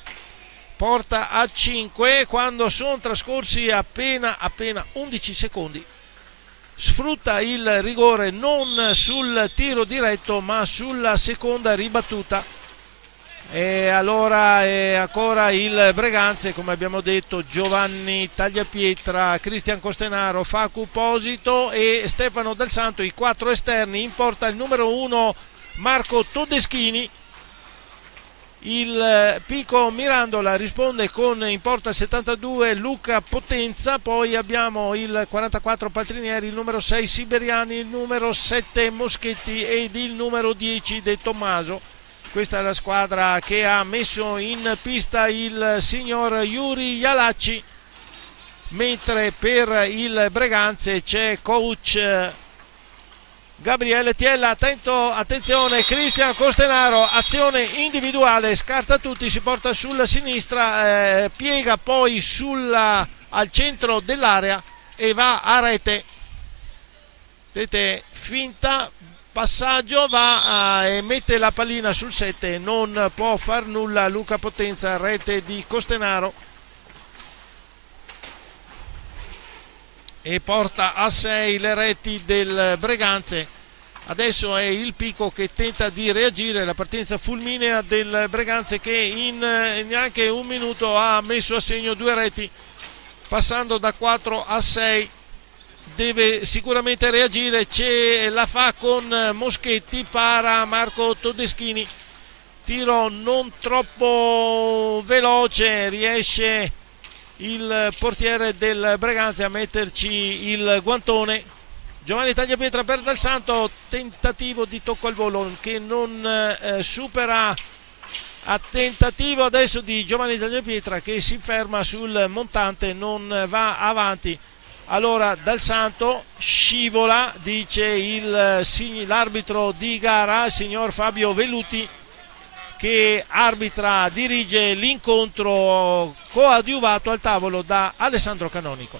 porta a 5 quando sono trascorsi appena 11 secondi. Sfrutta il rigore non sul tiro diretto ma sulla seconda ribattuta. E allora ancora il Breganze, come abbiamo detto, Giovanni Tagliapietra, Cristian Costenaro, Facu Posito e Stefano Del Santo, i 4 esterni. In porta il numero 1 Marco Todeschini. Il Pico Mirandola risponde con in porta il 72 Luca Potenza, poi abbiamo il 44 Paltrinieri, il numero 6 Siberiani, il numero 7 Moschetti ed il numero 10 De Tommaso. Questa è la squadra che ha messo in pista il signor Yuri Ialacci, mentre per il Breganze c'è coach Gabriele Tiella. Attenzione, Cristian Costenaro, azione individuale, scarta tutti, si porta sulla sinistra, piega poi al centro dell'area e va a rete. Vedete, finta passaggio, va e mette la pallina sul 7, non può far nulla Luca Potenza, rete di Costenaro, e porta a 6 le reti del Breganze. Adesso è il Pico che tenta di reagire, la partenza fulminea del Breganze che in neanche un minuto ha messo a segno 2 reti, passando da 4 a 6. Deve sicuramente reagire, la fa con Moschetti, para Marco Todeschini, tiro non troppo veloce, riesce il portiere del Breganze a metterci il guantone. Giovanni Tagliapietra per Del Santo, tentativo di tocco al volo che non supera, a tentativo adesso di Giovanni Tagliapietra che si ferma sul montante, non va avanti. Allora Dal Santo scivola, dice l'arbitro di gara, il signor Fabio Velluti, che dirige l'incontro coadiuvato al tavolo da Alessandro Canonico.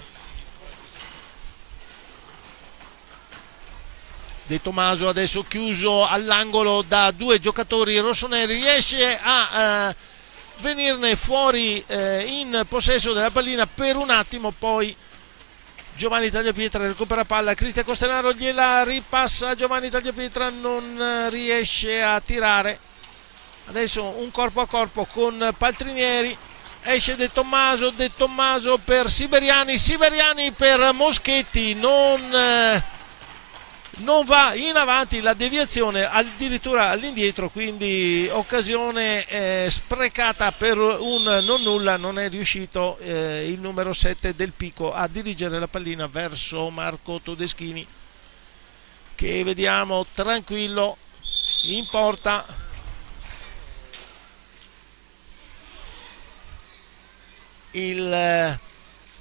De Tommaso adesso chiuso all'angolo da 2 giocatori rossoneri, riesce a venirne fuori in possesso della pallina per un attimo, poi Giovanni Tagliapietra recupera palla, Cristian Costenaro gliela ripassa, Giovanni Tagliapietra non riesce a tirare. Adesso un corpo a corpo con Paltrinieri, esce De Tommaso per Siberiani per Moschetti, non va in avanti, la deviazione addirittura all'indietro, quindi occasione sprecata per un non nulla. Non è riuscito il numero 7 del Pico a dirigere la pallina verso Marco Todeschini, che vediamo tranquillo in porta. Il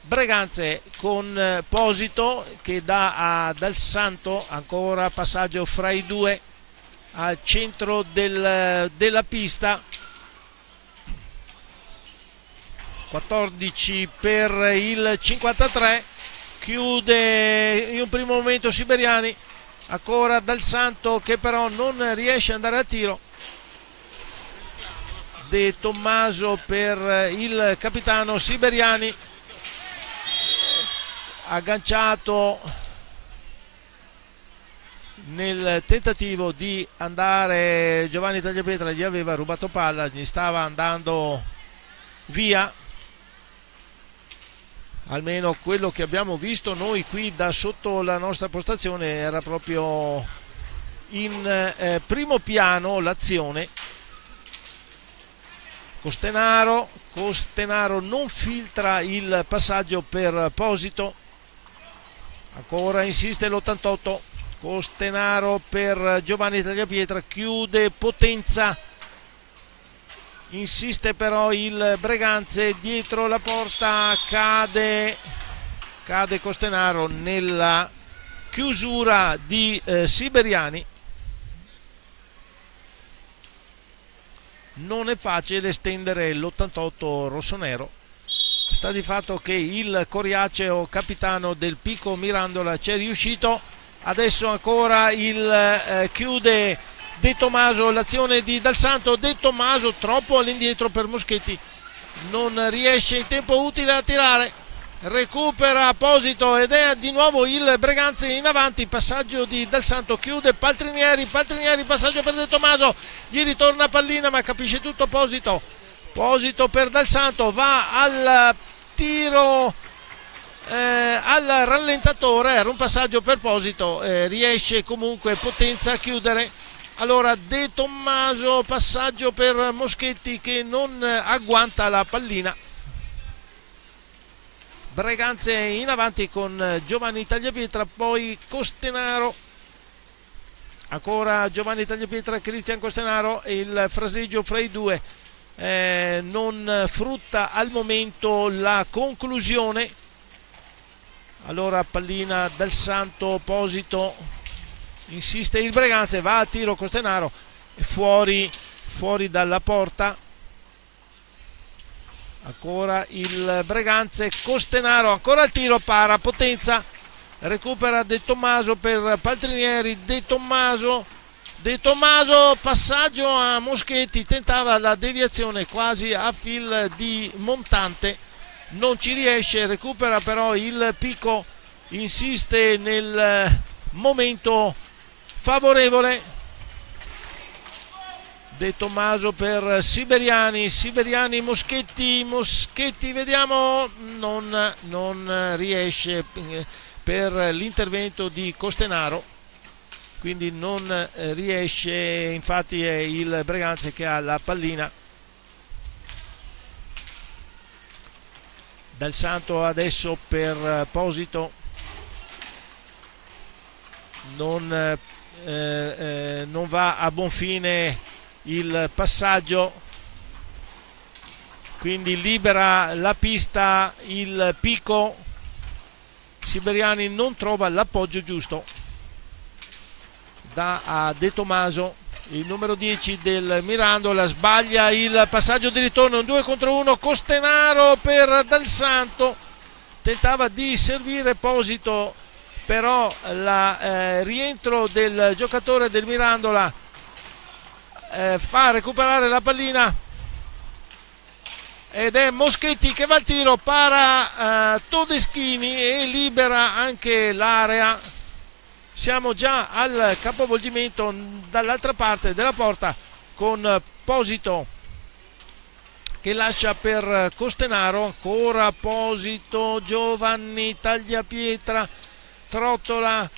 Breganze con Posito che dà a Dal Santo, ancora passaggio fra i due, al centro della pista. 14 per il 53, chiude in un primo momento Siberiani, ancora Dal Santo che però non riesce ad andare a tiro. De Tommaso per il capitano Siberiani, agganciato nel tentativo di andare. Giovanni Tagliapietra gli aveva rubato palla, gli stava andando via, almeno quello che abbiamo visto noi qui da sotto la nostra postazione era proprio in primo piano l'azione. Costenaro non filtra il passaggio per Posito, ancora insiste l'88. Costenaro per Giovanni Tagliapietra, chiude Potenza, insiste però il Breganze dietro la porta, cade Costenaro nella chiusura di Siberiani. Non è facile stendere l'88 rossonero, sta di fatto che il coriaceo capitano del Pico Mirandola ci è riuscito. Adesso ancora chiude De Tommaso l'azione di Dal Santo. De Tommaso troppo all'indietro per Moschetti, non riesce in tempo utile a tirare, recupera Posito ed è di nuovo il Breganze in avanti. Passaggio di Dal Santo, chiude Paltrinieri, passaggio per De Tommaso, gli ritorna pallina ma capisce tutto Posito per Dal Santo, va al tiro, al rallentatore, era un passaggio per Posito, riesce comunque Potenza a chiudere. Allora De Tommaso, passaggio per Moschetti che non agguanta la pallina. Breganze in avanti con Giovanni Tagliapietra, poi Costenaro, ancora Giovanni Tagliapietra, Cristian Costenaro, e il fraseggio fra i due non frutta al momento la conclusione. Allora pallina Dal Santo, Posito, insiste il Breganze, va a tiro Costenaro, fuori dalla porta. Ancora il Breganze, Costenaro, ancora il tiro, para Potenza, recupera De Tommaso per Paltrinieri, De Tommaso, passaggio a Moschetti, tentava la deviazione quasi a fil di montante, non ci riesce, recupera però il Pico, insiste nel momento favorevole. De Tommaso per Siberiani, Moschetti, vediamo, non riesce per l'intervento di Costenaro, quindi non riesce, infatti è il Breganze che ha la pallina. Dal Santo adesso per Posito, non va a buon fine il passaggio, quindi libera la pista il Pico. Siberiani non trova l'appoggio giusto, dà a De Tommaso, il numero 10 del Mirandola, sbaglia il passaggio di ritorno, un 2 contro 1. Costenaro per Dal Santo, tentava di servire Posito, però il rientro del giocatore del Mirandola fa recuperare la pallina ed è Moschetti che va al tiro, para Todeschini e libera anche l'area. Siamo già al capovolgimento dall'altra parte della porta con Posito che lascia per Costenaro, ancora Posito, Giovanni Tagliapietra, trottola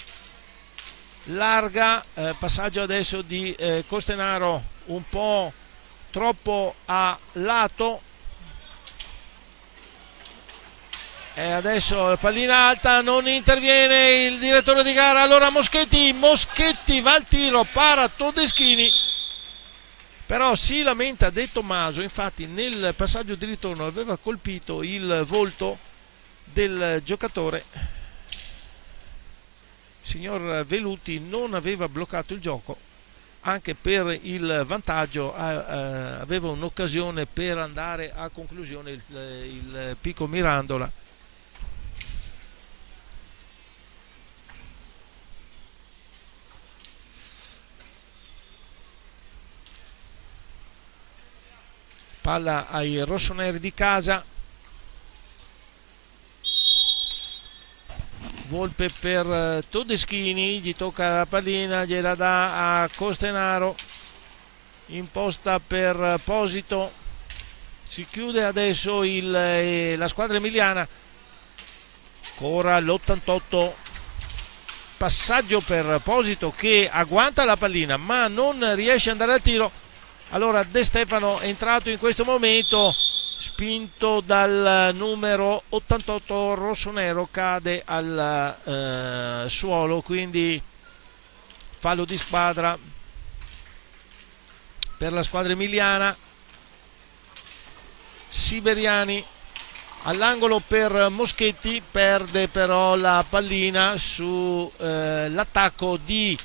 larga, passaggio adesso di Costenaro un po' troppo a lato, e adesso la pallina alta, non interviene il direttore di gara. Allora Moschetti va al tiro, para Todeschini, però si lamenta De Tommaso, infatti nel passaggio di ritorno aveva colpito il volto del giocatore. Signor Veluti non aveva bloccato il gioco, anche per il vantaggio, aveva un'occasione per andare a conclusione il Pico Mirandola. Palla ai rossoneri di casa. Volpe per Todeschini, gli tocca la pallina, gliela dà a Costenaro, imposta per Posito, si chiude adesso la squadra emiliana. Ancora l'88, passaggio per Posito che agguanta la pallina ma non riesce ad andare al tiro. Allora De Stefano è entrato in questo momento, spinto dal numero 88 rossonero, cade al suolo, quindi fallo di squadra per la squadra emiliana. Siberiani all'angolo per Moschetti, perde però la pallina su l'attacco di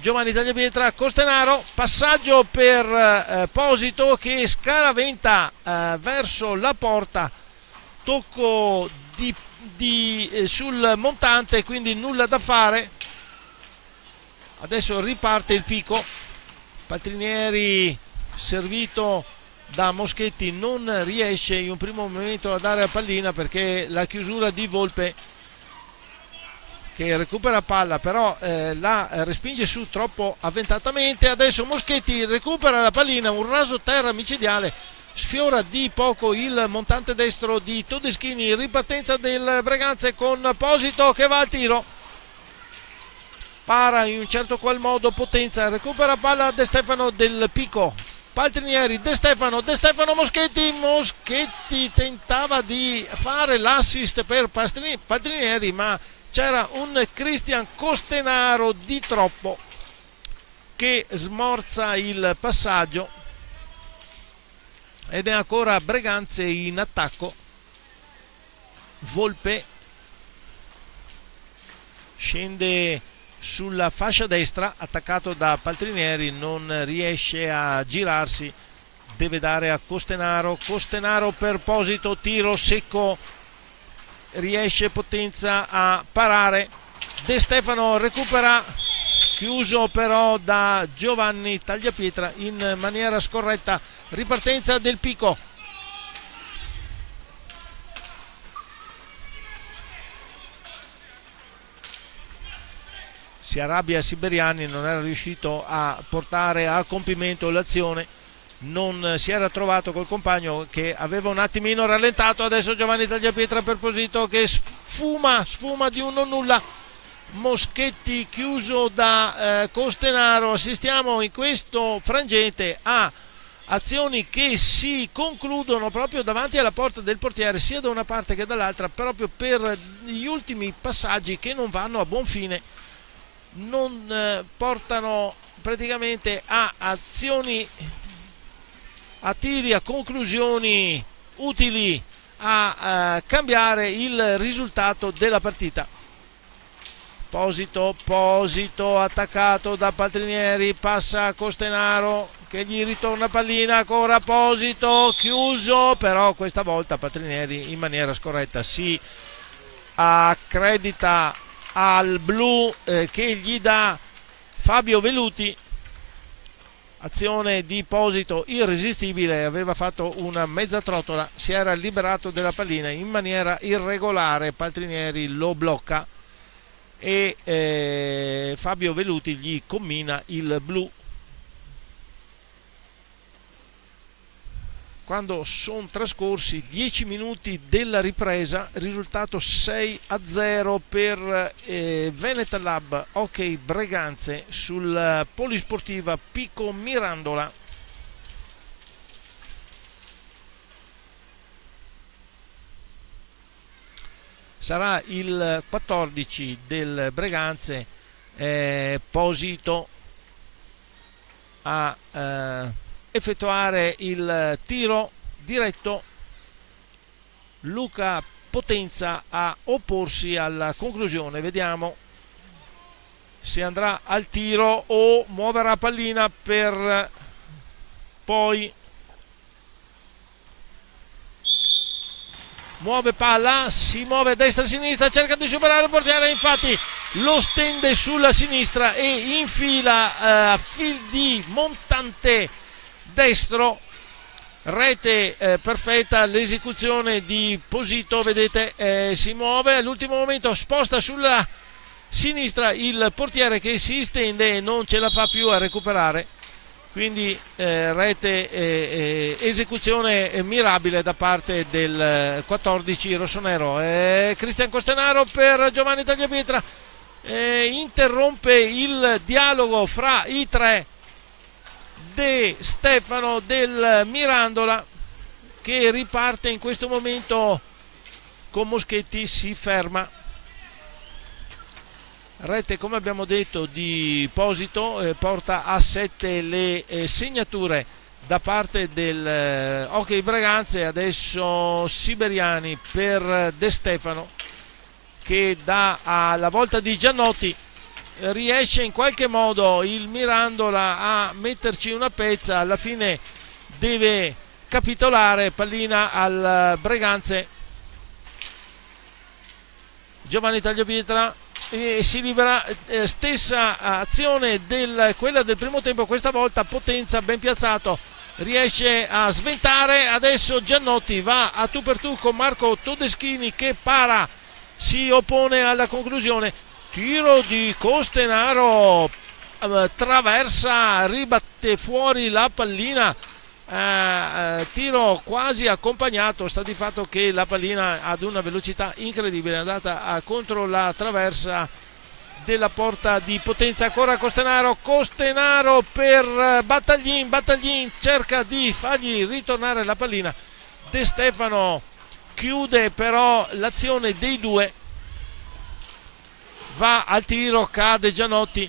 Giovanni Tagliapietra. Costenaro, passaggio per Posito che scaraventa verso la porta, tocco sul montante, quindi nulla da fare. Adesso riparte il Pico. Paltrinieri, servito da Moschetti, non riesce in un primo momento a dare la pallina perché la chiusura di Volpe, che recupera palla, però la respinge su troppo avventatamente. Adesso Moschetti recupera la pallina, un raso terra micidiale, sfiora di poco il montante destro di Todeschini. Ripartenza del Breganze con Posito che va al tiro, para in un certo qual modo Potenza, recupera palla De Stefano del Pico. Paltrinieri, De Stefano, Moschetti tentava di fare l'assist per Paltrinieri, ma c'era un Cristian Costenaro di troppo che smorza il passaggio ed è ancora Breganze in attacco. Volpe scende sulla fascia destra, attaccato da Paltrinieri, non riesce a girarsi, deve dare a Costenaro per Posito, tiro secco, riesce Potenza a parare. De Stefano recupera, chiuso però da Giovanni Tagliapietra in maniera scorretta. Ripartenza del Pico. Si arrabbia Siberiani, non era riuscito a portare a compimento l'azione, non si era trovato col compagno che aveva un attimino rallentato. Adesso Giovanni Tagliapietra per Posito che sfuma di 1-0. Moschetti chiuso da Costenaro. Assistiamo in questo frangente a azioni che si concludono proprio davanti alla porta del portiere, sia da una parte che dall'altra, proprio per gli ultimi passaggi che non vanno a buon fine, non portano praticamente a azioni, a tiri, a conclusioni utili a cambiare il risultato della partita. Posito attaccato da Paltrinieri, passa a Costenaro che gli ritorna pallina, ancora Posito, chiuso, però questa volta Paltrinieri in maniera scorretta si accredita al blu che gli dà Fabio Veluti. Azione di Posito irresistibile, aveva fatto una mezza trottola, si era liberato della pallina in maniera irregolare, Paltrinieri lo blocca e Fabio Veluti gli commina il blu. Quando sono trascorsi 10 minuti della ripresa, risultato 6-0 per Venet Lab Hockey Breganze sul Polisportiva Pico Mirandola. Sarà il 14 del Breganze, Posito a effettuare il tiro diretto, Luca Potenza a opporsi alla conclusione. Vediamo se andrà al tiro o muoverà pallina per poi muove palla, si muove a destra e a sinistra, cerca di superare il portiere, infatti lo stende sulla sinistra e infila a fil di montante destro, rete perfetta, l'esecuzione di Posito, vedete, si muove, all'ultimo momento sposta sulla sinistra il portiere che si stende e non ce la fa più a recuperare, quindi rete esecuzione mirabile da parte del 14 rossonero. Cristian Costenaro per Giovanni Tagliapietra, interrompe il dialogo fra i tre. De Stefano del Mirandola che riparte in questo momento con Moschetti, si ferma. Rete, come abbiamo detto, di Posito, porta a 7 le segnature da parte del Hockey Breganze. Adesso Siberiani per De Stefano che dà alla volta di Giannotti, riesce in qualche modo il Mirandola a metterci una pezza, alla fine deve capitolare, pallina al Breganze. Giovanni Tagliapietra si libera, stessa azione quella del primo tempo, questa volta Potenza ben piazzato, riesce a sventare, adesso Giannotti va a tu per tu con Marco Todeschini che para, si oppone alla conclusione, tiro di Costenaro, traversa, ribatte fuori la pallina, tiro quasi accompagnato, sta di fatto che la pallina ad una velocità incredibile è andata contro la traversa della porta di Potenza. Ancora Costenaro per Battaglin cerca di fargli ritornare la pallina, De Stefano chiude però l'azione dei due, va al tiro, cade Giannotti,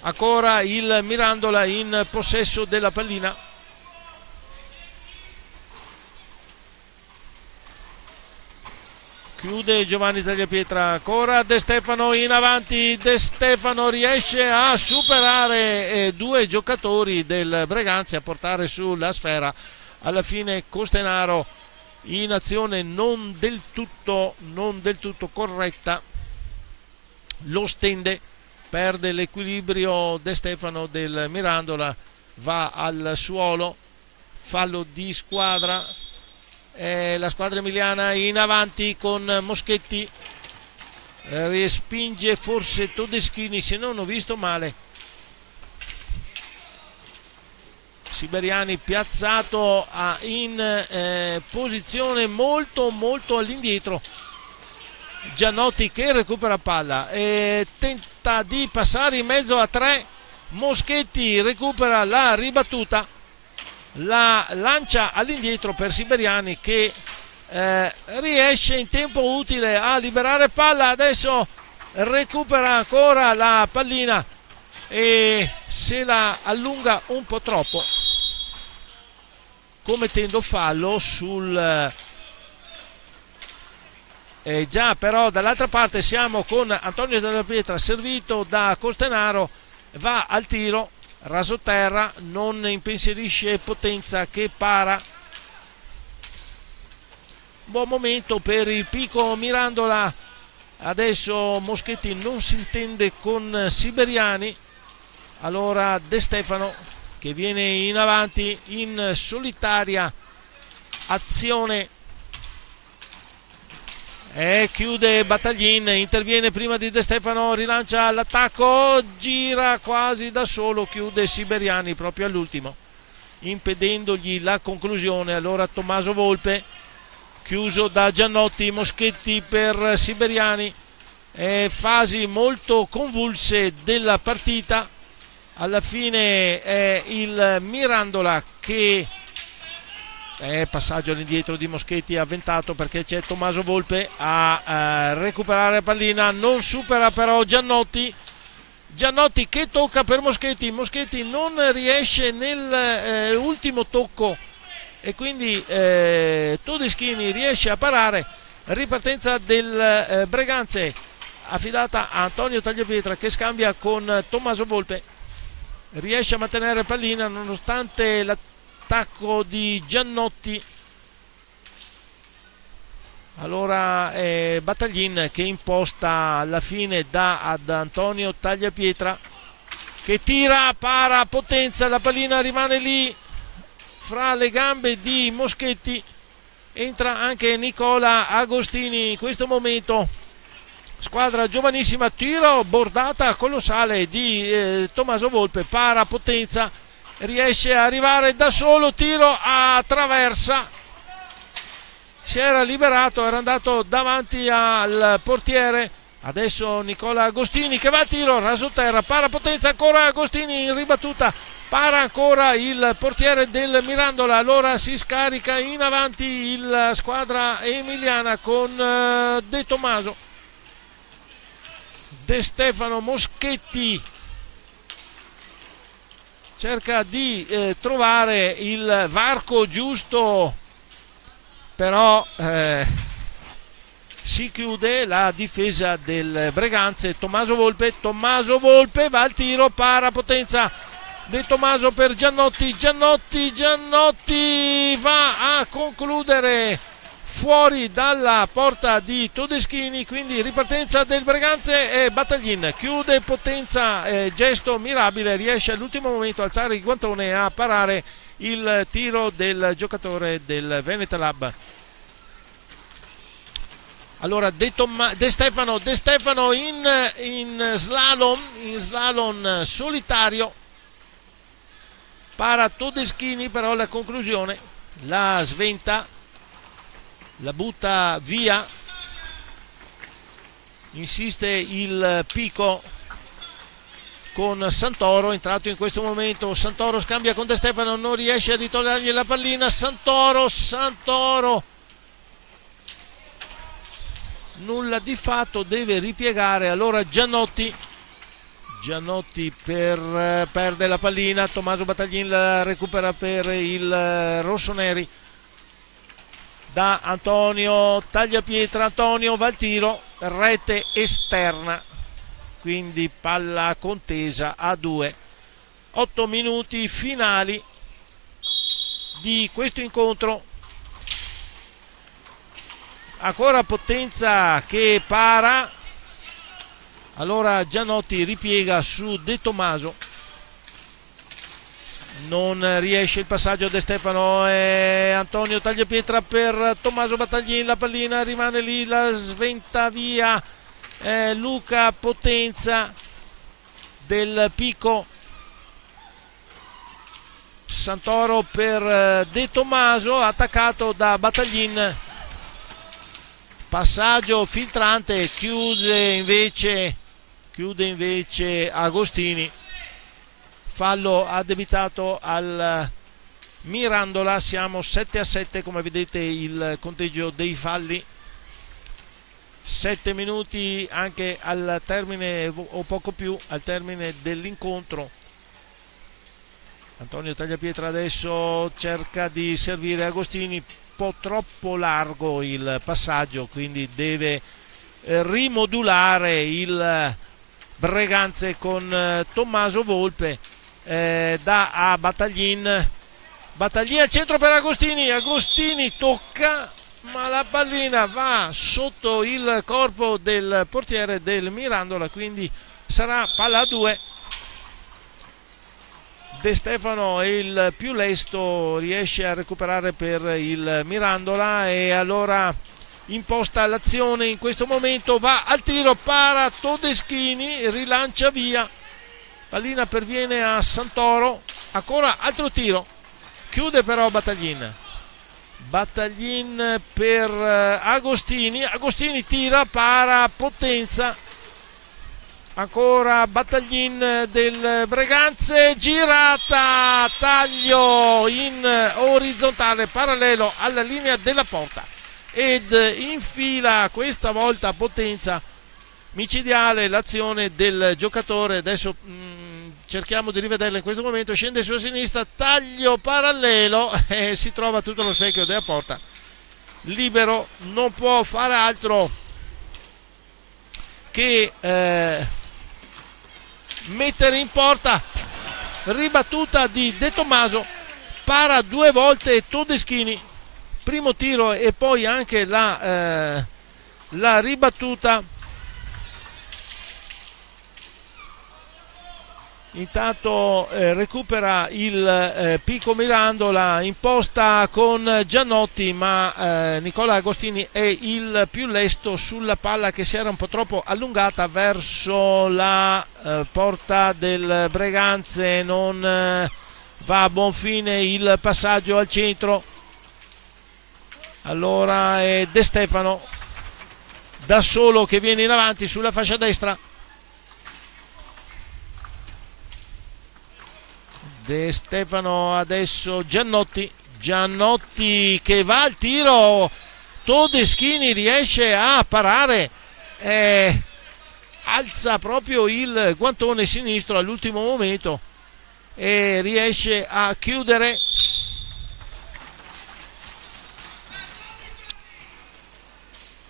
ancora il Mirandola in possesso della pallina. Chiude Giovanni Tagliapietra, ancora De Stefano in avanti, De Stefano riesce a superare 2 giocatori del Breganze, a portare sulla sfera. Alla fine Costenaro in azione non del tutto corretta, lo stende, perde l'equilibrio De Stefano del Mirandola, va al suolo, fallo di squadra. La squadra emiliana in avanti con Moschetti, respinge forse Todeschini se non ho visto male. Siberiani piazzato in posizione molto all'indietro. Giannotti che recupera palla e tenta di passare in mezzo a 3. Moschetti recupera la ribattuta, la lancia all'indietro per Siberiani che riesce in tempo utile a liberare palla, adesso recupera ancora la pallina e se la allunga un po' troppo, commettendo fallo sul già, però dall'altra parte siamo con Antonio Della Pietra, servito da Costenaro, va al tiro, raso terra, non impensierisce Potenza che para. Buon momento per il Pico Mirandola, adesso Moschetti non si intende con Siberiani, allora De Stefano che viene in avanti in solitaria azione e chiude Battaglin, interviene prima di De Stefano, rilancia l'attacco, gira quasi da solo, chiude Siberiani proprio all'ultimo, impedendogli la conclusione. Allora Tommaso Volpe, chiuso da Giannotti, Moschetti per Siberiani, fasi molto convulse della partita. Alla fine è il Mirandola che passaggio all'indietro di Moschetti, avventato perché c'è Tommaso Volpe a recuperare la pallina, non supera però Giannotti che tocca per Moschetti non riesce nell'ultimo tocco e quindi Todeschini riesce a parare. Ripartenza del Breganze affidata a Antonio Tagliapietra, che scambia con Tommaso Volpe, riesce a mantenere pallina nonostante l'attacco di Giannotti. Allora Battaglin che imposta alla fine, dà ad Antonio Tagliapietra, che tira, para, potenza, la pallina rimane lì fra le gambe di Moschetti, entra anche Nicola Agostini in questo momento, squadra giovanissima, tiro, bordata colossale di Tommaso Volpe, para, potenza, riesce a arrivare da solo, tiro a traversa, si era liberato, era andato davanti al portiere. Adesso Nicola Agostini che va a tiro, raso terra, para, potenza, ancora Agostini in ribattuta, para ancora il portiere del Mirandola. Allora si scarica in avanti la squadra emiliana con De Tommaso, De Stefano, Moschetti cerca di trovare il varco giusto, però si chiude la difesa del Breganze. Tommaso Volpe va al tiro, para, potenza, De Tommaso per Giannotti, Giannotti va a concludere fuori dalla porta di Todeschini, quindi ripartenza del Breganze. E Battaglin chiude, potenza, gesto mirabile, riesce all'ultimo momento a alzare il guantone e a parare il tiro del giocatore del Veneta Lab. Allora De Stefano in slalom solitario, para Todeschini, però la conclusione la sventa, la butta via, insiste il Pico con Santoro, entrato in questo momento. Santoro scambia con De Stefano, non riesce a ritogliergli la pallina. Santoro nulla di fatto, deve ripiegare. Allora Giannotti perde la pallina, Tommaso Battaglin la recupera per il rossoneri, da Antonio Tagliapietra. Antonio va al tiro, rete esterna, quindi palla contesa a 2. 8 minuti finali di questo incontro. Ancora potenza che para, allora Giannotti ripiega su De Tommaso, non riesce il passaggio. De Stefano e Antonio Tagliapietra per Tommaso Battaglin, la pallina rimane lì, la sventa via Luca Potenza del Pico. Santoro per De Tommaso, attaccato da Battaglin, passaggio filtrante, chiude invece Agostini, fallo addebitato al Mirandola. Siamo 7-7, come vedete il conteggio dei falli. 7 minuti anche al termine, o poco più, al termine dell'incontro. Antonio Tagliapietra adesso cerca di servire Agostini, un po' troppo largo il passaggio, quindi deve rimodulare il Breganze con Tommaso Volpe. Da a Battaglin al centro per Agostini tocca, ma la pallina va sotto il corpo del portiere del Mirandola, quindi sarà palla a 2. De Stefano è il più lesto, riesce a recuperare per il Mirandola e allora imposta l'azione in questo momento, va al tiro, para Todeschini, rilancia via, pallina perviene a Santoro, ancora altro tiro, chiude però Battaglin per Agostini tira, para Potenza, ancora Battaglin del Breganze, girata, taglio in orizzontale parallelo alla linea della porta ed infila questa volta Potenza, micidiale l'azione del giocatore. Adesso cerchiamo di rivederla in questo momento, scende sulla sinistra, taglio parallelo e si trova tutto lo specchio della porta, libero, non può fare altro che mettere in porta. Ribattuta di De Tommaso, para 2 volte Todeschini, primo tiro e poi anche la ribattuta. Intanto recupera il Pico Mirandola, imposta con Giannotti, ma Nicola Agostini è il più lesto sulla palla che si era un po' troppo allungata verso la porta del Breganze. Non va a buon fine il passaggio al centro. Allora è De Stefano da solo che viene in avanti sulla fascia destra. De Stefano, adesso Giannotti che va al tiro, Todeschini riesce a parare, alza proprio il guantone sinistro all'ultimo momento e riesce a chiudere.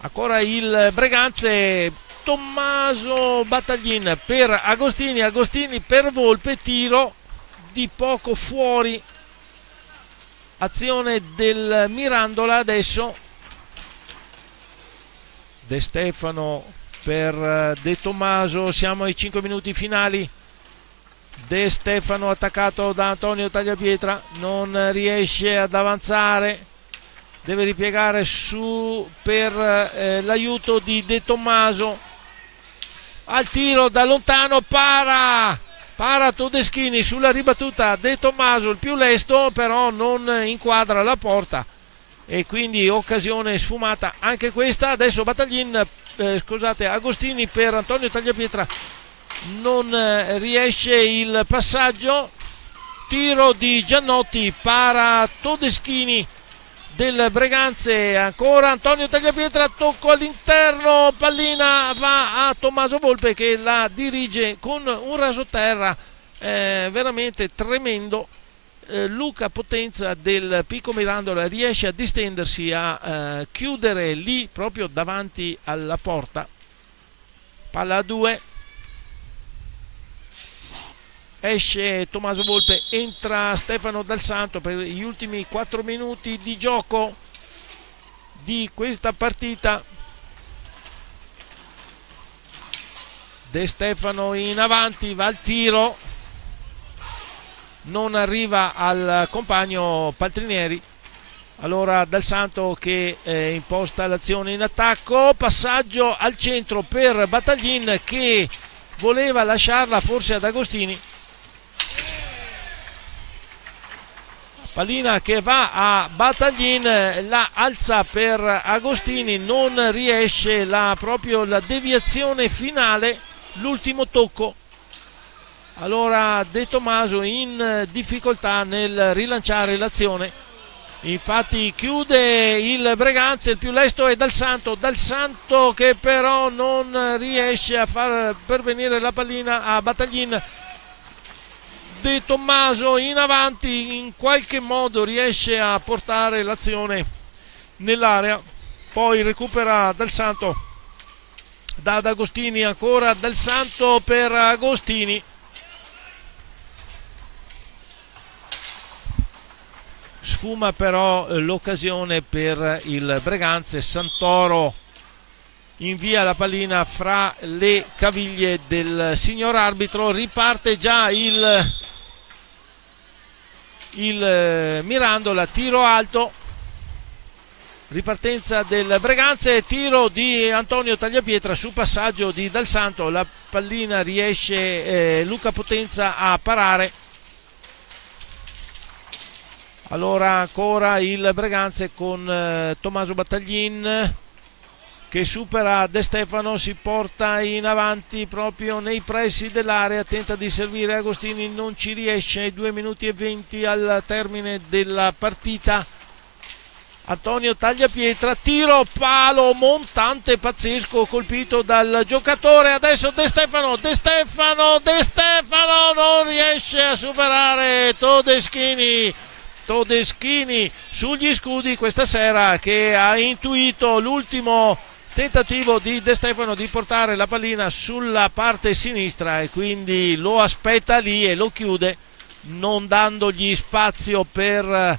Ancora il Breganze, Tommaso Battaglin per Agostini per Volpe, tiro di poco fuori, azione del Mirandola. Adesso De Stefano per De Tommaso, siamo ai 5 minuti finali. De Stefano attaccato da Antonio Tagliapietra, non riesce ad avanzare, deve ripiegare su per l'aiuto di De Tommaso. Al tiro da lontano, para Todeschini sulla ribattuta. De Tommaso il più lesto, però non inquadra la porta e quindi occasione sfumata anche questa. Adesso Agostini per Antonio Tagliapietra, non riesce il passaggio, tiro di Giannotti, para Todeschini del Breganze. Ancora Antonio Tagliapietra, tocco all'interno, pallina va a Tommaso Volpe che la dirige con un rasoterra veramente tremendo. Luca Potenza del Pico Mirandola riesce a distendersi, a chiudere lì proprio davanti alla porta. Palla a 2, esce Tommaso Volpe, entra Stefano Dal Santo per gli ultimi 4 minuti di gioco di questa partita. De Stefano in avanti, va al tiro, non arriva al compagno Paltrinieri. Allora Dal Santo che imposta l'azione in attacco, passaggio al centro per Battaglin che voleva lasciarla forse ad Agostini. Pallina che va a Battaglin, la alza per Agostini, non riesce proprio la deviazione finale, l'ultimo tocco. Allora De Tommaso in difficoltà nel rilanciare l'azione, infatti chiude il Breganze, il più lesto è Dal Santo che però non riesce a far pervenire la pallina a Battaglin. De Tommaso in avanti, in qualche modo riesce a portare l'azione nell'area, poi recupera Dal Santo da Agostini. Ancora Dal Santo per Agostini, sfuma però l'occasione per il Breganze. Santoro invia la pallina fra le caviglie del signor arbitro, riparte già il Mirandola, tiro alto, ripartenza del Breganze, tiro di Antonio Tagliapietra su passaggio di Dal Santo, la pallina riesce Luca Potenza a parare. Allora ancora il Breganze con Tommaso Battaglin che supera De Stefano, si porta in avanti proprio nei pressi dell'area, tenta di servire Agostini, non ci riesce. 2 minuti e 20 al termine della partita. Antonio Tagliapietra, tiro palo montante pazzesco colpito dal giocatore. Adesso De Stefano non riesce a superare Todeschini sugli scudi questa sera, che ha intuito l'ultimo tentativo di De Stefano di portare la pallina sulla parte sinistra e quindi lo aspetta lì e lo chiude, non dandogli spazio per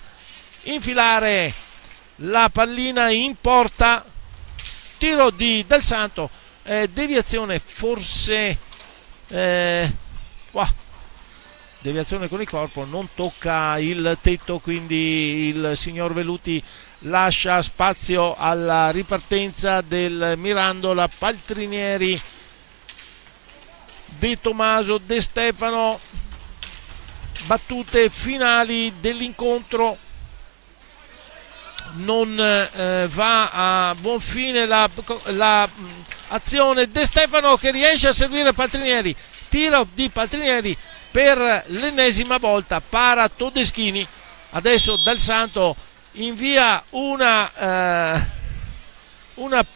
infilare la pallina in porta. Tiro di Del Santo, deviazione forse, deviazione con il corpo, non tocca il tetto, quindi il signor Veluti lascia spazio alla ripartenza del Mirandola. Paltrinieri, De Tomaso, De Stefano, battute finali dell'incontro. Non va a buon fine la azione. De Stefano che riesce a servire Paltrinieri, tiro di Paltrinieri per l'ennesima volta, para Todeschini. Adesso Del Santo invia una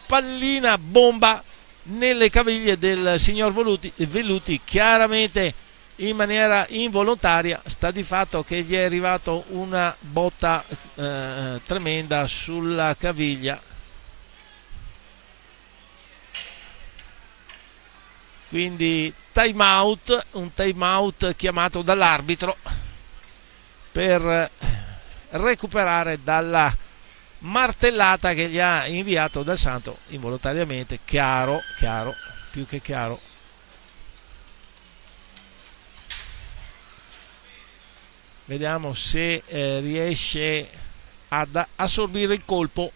pallina bomba nelle caviglie del signor Veluti, chiaramente in maniera involontaria. Sta di fatto che gli è arrivato una botta tremenda sulla caviglia, quindi un time out chiamato dall'arbitro per recuperare dalla martellata che gli ha inviato Del Santo involontariamente. Chiaro, più che chiaro. Vediamo se riesce ad assorbire il colpo.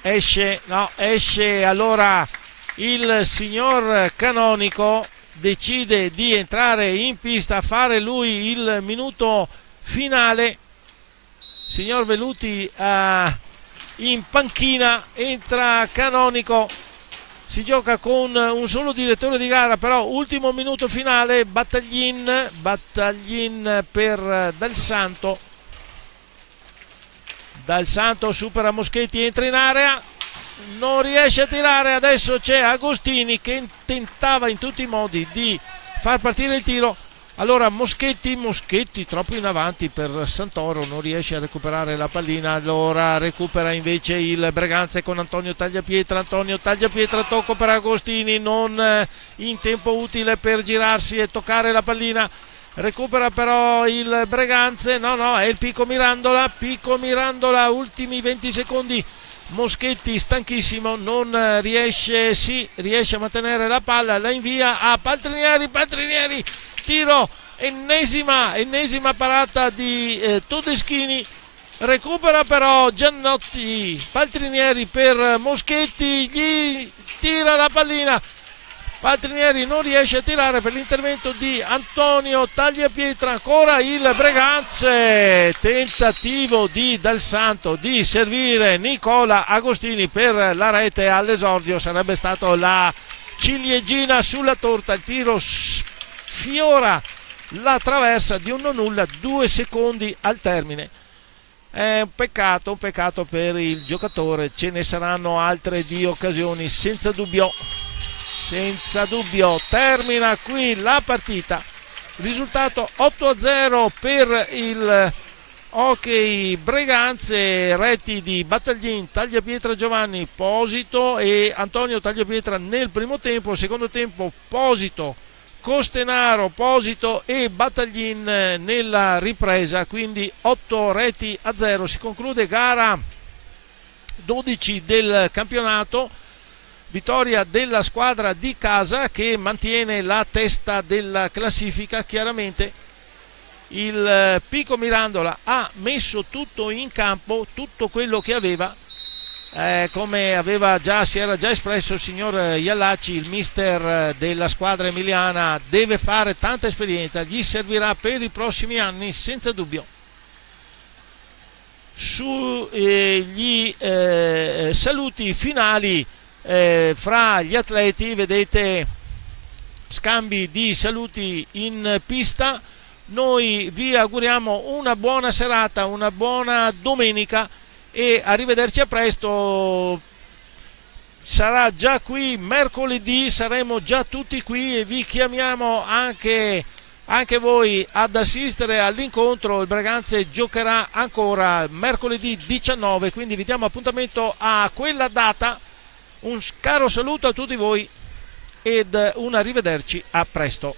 Esce allora il signor Canonico, decide di entrare in pista, fare lui il minuto finale. Signor Veluti in panchina, entra Canonico, si gioca con un solo direttore di gara, però ultimo minuto finale, Battaglin per Del Santo. Del Santo supera Moschetti, entra in area, non riesce a tirare. Adesso c'è Agostini che tentava in tutti i modi di far partire il tiro. Allora Moschetti troppo in avanti per Santoro, non riesce a recuperare la pallina. Allora recupera invece il Breganze con Antonio Tagliapietra, tocco per Agostini, non in tempo utile per girarsi e toccare la pallina. Recupera però il Breganze, è il Pico Mirandola, ultimi 20 secondi. Moschetti stanchissimo, non riesce a mantenere la palla, la invia a Paltrinieri, tiro, ennesima parata di Todeschini, recupera però Giannotti, Paltrinieri per Moschetti, gli tira la pallina, Paltrinieri non riesce a tirare per l'intervento di Antonio Tagliapietra. Ancora il Breganze, tentativo di Del Santo di servire Nicola Agostini per la rete all'esordio, sarebbe stato la ciliegina sulla torta. Il tiro sfiora la traversa di un non nulla 2 secondi al termine. È un peccato per il giocatore, ce ne saranno altre di occasioni senza dubbio. Termina qui la partita, risultato 8-0 per il Hockey Breganze, reti di Battaglin, Tagliapietra Giovanni, Posito e Antonio Tagliapietra nel primo tempo. Secondo tempo Posito, Costenaro, Posito e Battaglin nella ripresa, quindi 8-0. Si conclude gara 12 del campionato. Vittoria della squadra di casa che mantiene la testa della classifica. Chiaramente il Pico Mirandola ha messo tutto in campo, tutto quello che aveva, come si era già espresso il signor Iallacci, il mister della squadra emiliana deve fare tanta esperienza, gli servirà per i prossimi anni senza dubbio. Sugli saluti finali fra gli atleti, vedete scambi di saluti in pista. Noi vi auguriamo una buona serata, una buona domenica e arrivederci a presto. sarà già qui mercoledì, saremo già tutti qui e vi chiamiamo anche voi ad assistere all'incontro. Il Breganze giocherà ancora mercoledì 19, quindi vi diamo appuntamento a quella data. Un caro saluto a tutti voi ed un arrivederci, a presto.